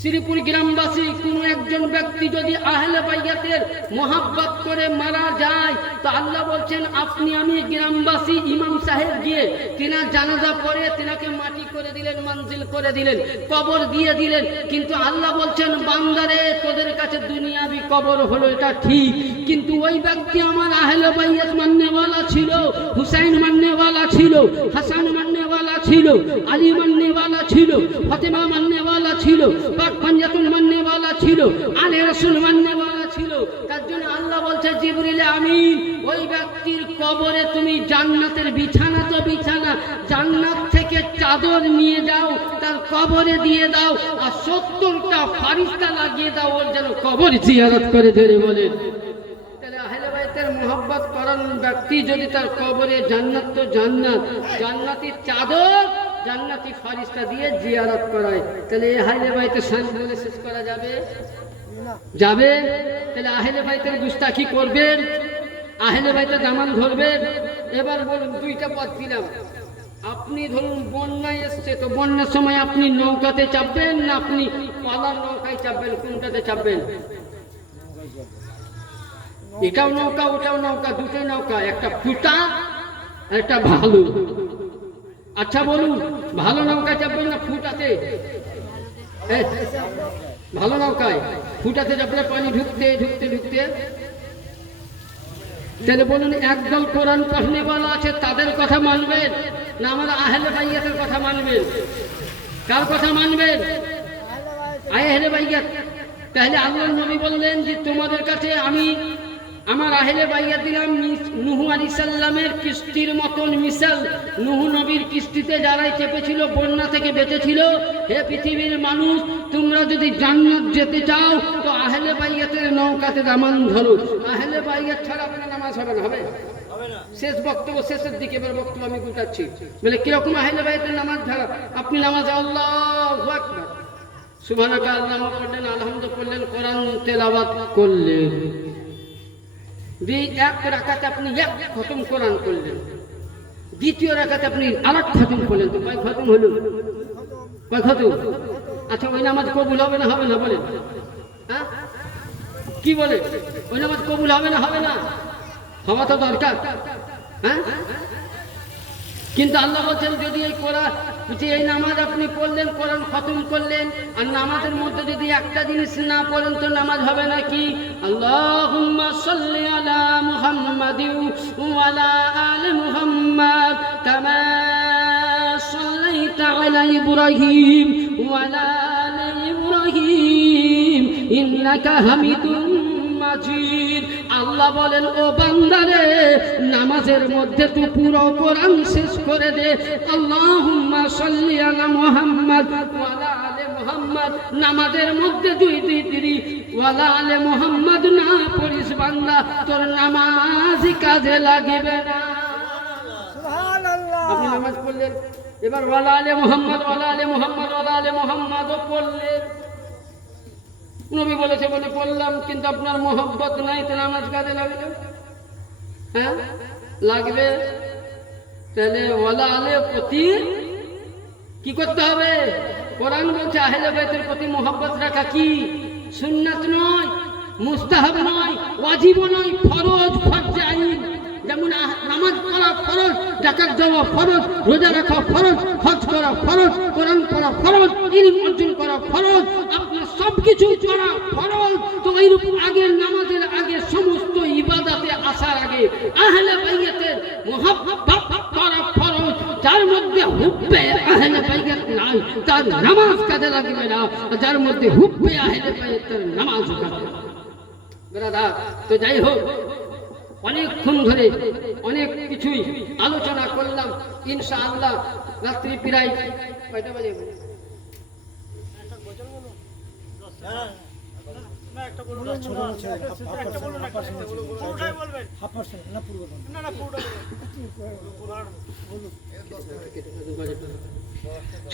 শ্রীপুর গ্রামবাসী কোন একজন ব্যক্তি যদি আহলে বাইতের মোহাব্বত করে মারা যায় তো আল্লাহ বলছেন আপনি আমি গ্রামবাসী ইমাম সাহেব গিয়ে তিনার জানাজা পড়ে তিনাকে মাটি করে দিলেন, মঞ্জিল করে দিলেন, কবর দিয়ে দিলেন, কিন্তু আল্লাহ বলছেন বান্দারে তোদের কাছে দুনিয়াবি কবর হলো এটা ঠিক, কিন্তু ওই ব্যক্তি আমার আহলে বাইত মাননেওয়ালা ছিল, হুসাইন মাননেওয়ালা ছিল, হাসান মাননেওয়ালা ছিল, আলী মাননেওয়ালা ছিল, ফাতেমা মাননেওয়ালা ছিল, পাক পাঞ্জাতুল মাননেওয়ালা ছিল, আলে রাসূল মাননেওয়ালা ছিল। তার জন্য আল্লাহ বলছে জিবরিল আমিন ওই ব্যক্তির কবরে তুমি জান্নাতের বিছানা তো বিছানা, জান্নাত থেকে চাদর নিয়ে যাও তার কবরে দিয়ে দাও, আর 70টা ফারিস্তা লাগিয়ে দাও ওর যেন কবর জিয়ারত করে। ধরে বলেন তাহলে আহলে বাইতের মোহাব্বত করার ব্যক্তি যদি তার কবরে জান্নাত তো জান্নাত, জান্নাতি চাদর জান্নাতি ফারিস্তা দিয়ে জিয়ারত করায়, তাহলে আহলে বাইতের শান বলে শেষ করা যাবে? যাবে? তাহলে আহলে বাইতের গুস্তাখি করবেন, আহলে বাইতের দামান ধরবেন। এবার বলুন দুইটা পথ দিলাম, আপনি ধরুন বন্যায় এসছে তো বন্যার সময় আপনি নৌকাতে চাপবেন না আপনি পালার নৌকায় চাপবেন, কোনটাতে চাপবেন? এটাও নৌকা ওটাও নৌকা, দুটো নৌকা, একটা ফুটা আর একটা ভালো। আচ্ছা বলুন ভালো নৌকায় চাপবেন না ফুটাতে? ভালো নৌকায়, ফুটাতে চাপলে পানি ঢুকতে ঢুকতে ঢুকতে। তাহলে বলুন একদল কোরআন পড়নেওয়ালা আছে তাদের কথা মানবেন না আমরা আহলে বাইয়াতের কথা মানবেন? কার কথা মানবেন? আহলে বাইয়াত। তাহলে আল্লাহর নবী বললেন যে তোমাদের কাছে আমি আমার আহলে বাইয়াত দিলাম নূহ আলাইহিস সালামের কিস্তির মতন মিসাল। নূহ নবীর কিস্তিতে যারাই চেপেছিল বন্যা থেকে বেঁচেছিল। হে পৃথিবীর মানুষ, তোমরা যদি জান্নাত যেতে চাও তো আহলে বাইয়াতের নৌকাতে দামান ধরো। আহলে বাইয়াত ছাড়া আপনার নামাজ হবে না? হবে? শেষ বক্তব্য, শেষের দিকে এবার বক্তব্য আমি গুটাচ্ছি। বলে কিরকম আহলে বাইয়াতের নামাজ ধরা? আপনি নামাজ আল্লাহু আকবার, সুবহানাকা আল্লাহু পড়লেন, আলহামদুলিল্লাহ পড়লেন, কোরআন তেলাওয়াত করলেন। এক রাকাতে আপনি এক খতম কোরআন করলেন, দ্বিতীয় রাকাতে আপনি আরেক খতম করলেন, তো কয় খতম হলো? কয় খতম? আচ্ছা, ওই নামাজ কবুল হবে না? হবে না? বলেন। হ্যাঁ, কি বলে? ওই নামাজ কবুল হবে না? হবে না? হওয়া তো দরকার। হ্যাঁ, কিন্তু আল্লাহ বলছেন যদি এই নামাজ আপনি পড়লেন, কোরআন খতম করলেন, আর নামাজের মধ্যে যদি একটা জিনিস না পড়েন তো নামাজ হবে না। কি? আল্লাহুম্মা সাল্লি আলা মুহাম্মাদিন ওয়া আলা আলি মুহাম্মাদ কামা সাল্লাইতা আলা ইব্রাহিম ওয়া আলা আলি ইব্রাহিম ইন্নাকা হামিদুম মাজিদ। আল্লাহ বলেন, ও বান্দারে, নামাজের মধ্যে তুই পুরো কোরআন শেষ করে দে। আল্লাহুম্মা সাল্লি আলা মুহাম্মাদ ওয়া আলা আলি মুহাম্মাদ। নামাজের মধ্যে দুই দিরি ওয়া আলা আলি মুহাম্মাদ না পড়িস বান্দা, তোর নামাজ কাজে লাগবে না। সুবহানাল্লাহ। আপনি নামাজ পড়লেন, এবার ওয়া আলা আলি মুহাম্মাদ ওয়া আলা আলি মুহাম্মাদ ওয়া আলা আলি মুহাম্মাদও পড়লেন। নবী বলেছে বলে পড়লাম, কিন্তু আপনার মোহব্বত নাই, তো নামাজ কাজে লাগবে? হ্যাঁ, লাগবে। তাহলে ওয়ালা আলে প্রতি কি করতে হবে? কোরআন বলছে আহলে বাইতের প্রতি মোহব্বত রাখা কি সুন্নাত নয়, মুস্তাহাব নয়, ওয়াজিব নয়, ফরজ, ফরজে আইন। যেমন নামাজ পড়া ফরজ, যাকাত দেওয়া ফরজ, রোজা রাখা ফরজ, হজ করা ফরজ, কোরআন পড়া ফরজ, ইলম অর্জন করা ফরজ, আপনার সবকিছু করা ফরজ। তো এইরকম আগে নামাজের আগে সমস্ত ইবাদতে আসার আগে আহলে বাইয়াতের মুহাব্বত করা ফরজ। যার মধ্যে হুব্বে আহলে বাইয়াত নাই তার নামাজ কাজে লাগবে না, যার মধ্যে হুব্বে আহলে বাইয়াতের নামাজ কাজে লাগবে। ব্রাদার, তো যাই হোক, অনেকক্ষণ ধরে অনেক কিছুই আলোচনা করলাম। ইনশাআল্লাহ রাত্রি প্রায় কয়টা বাজে?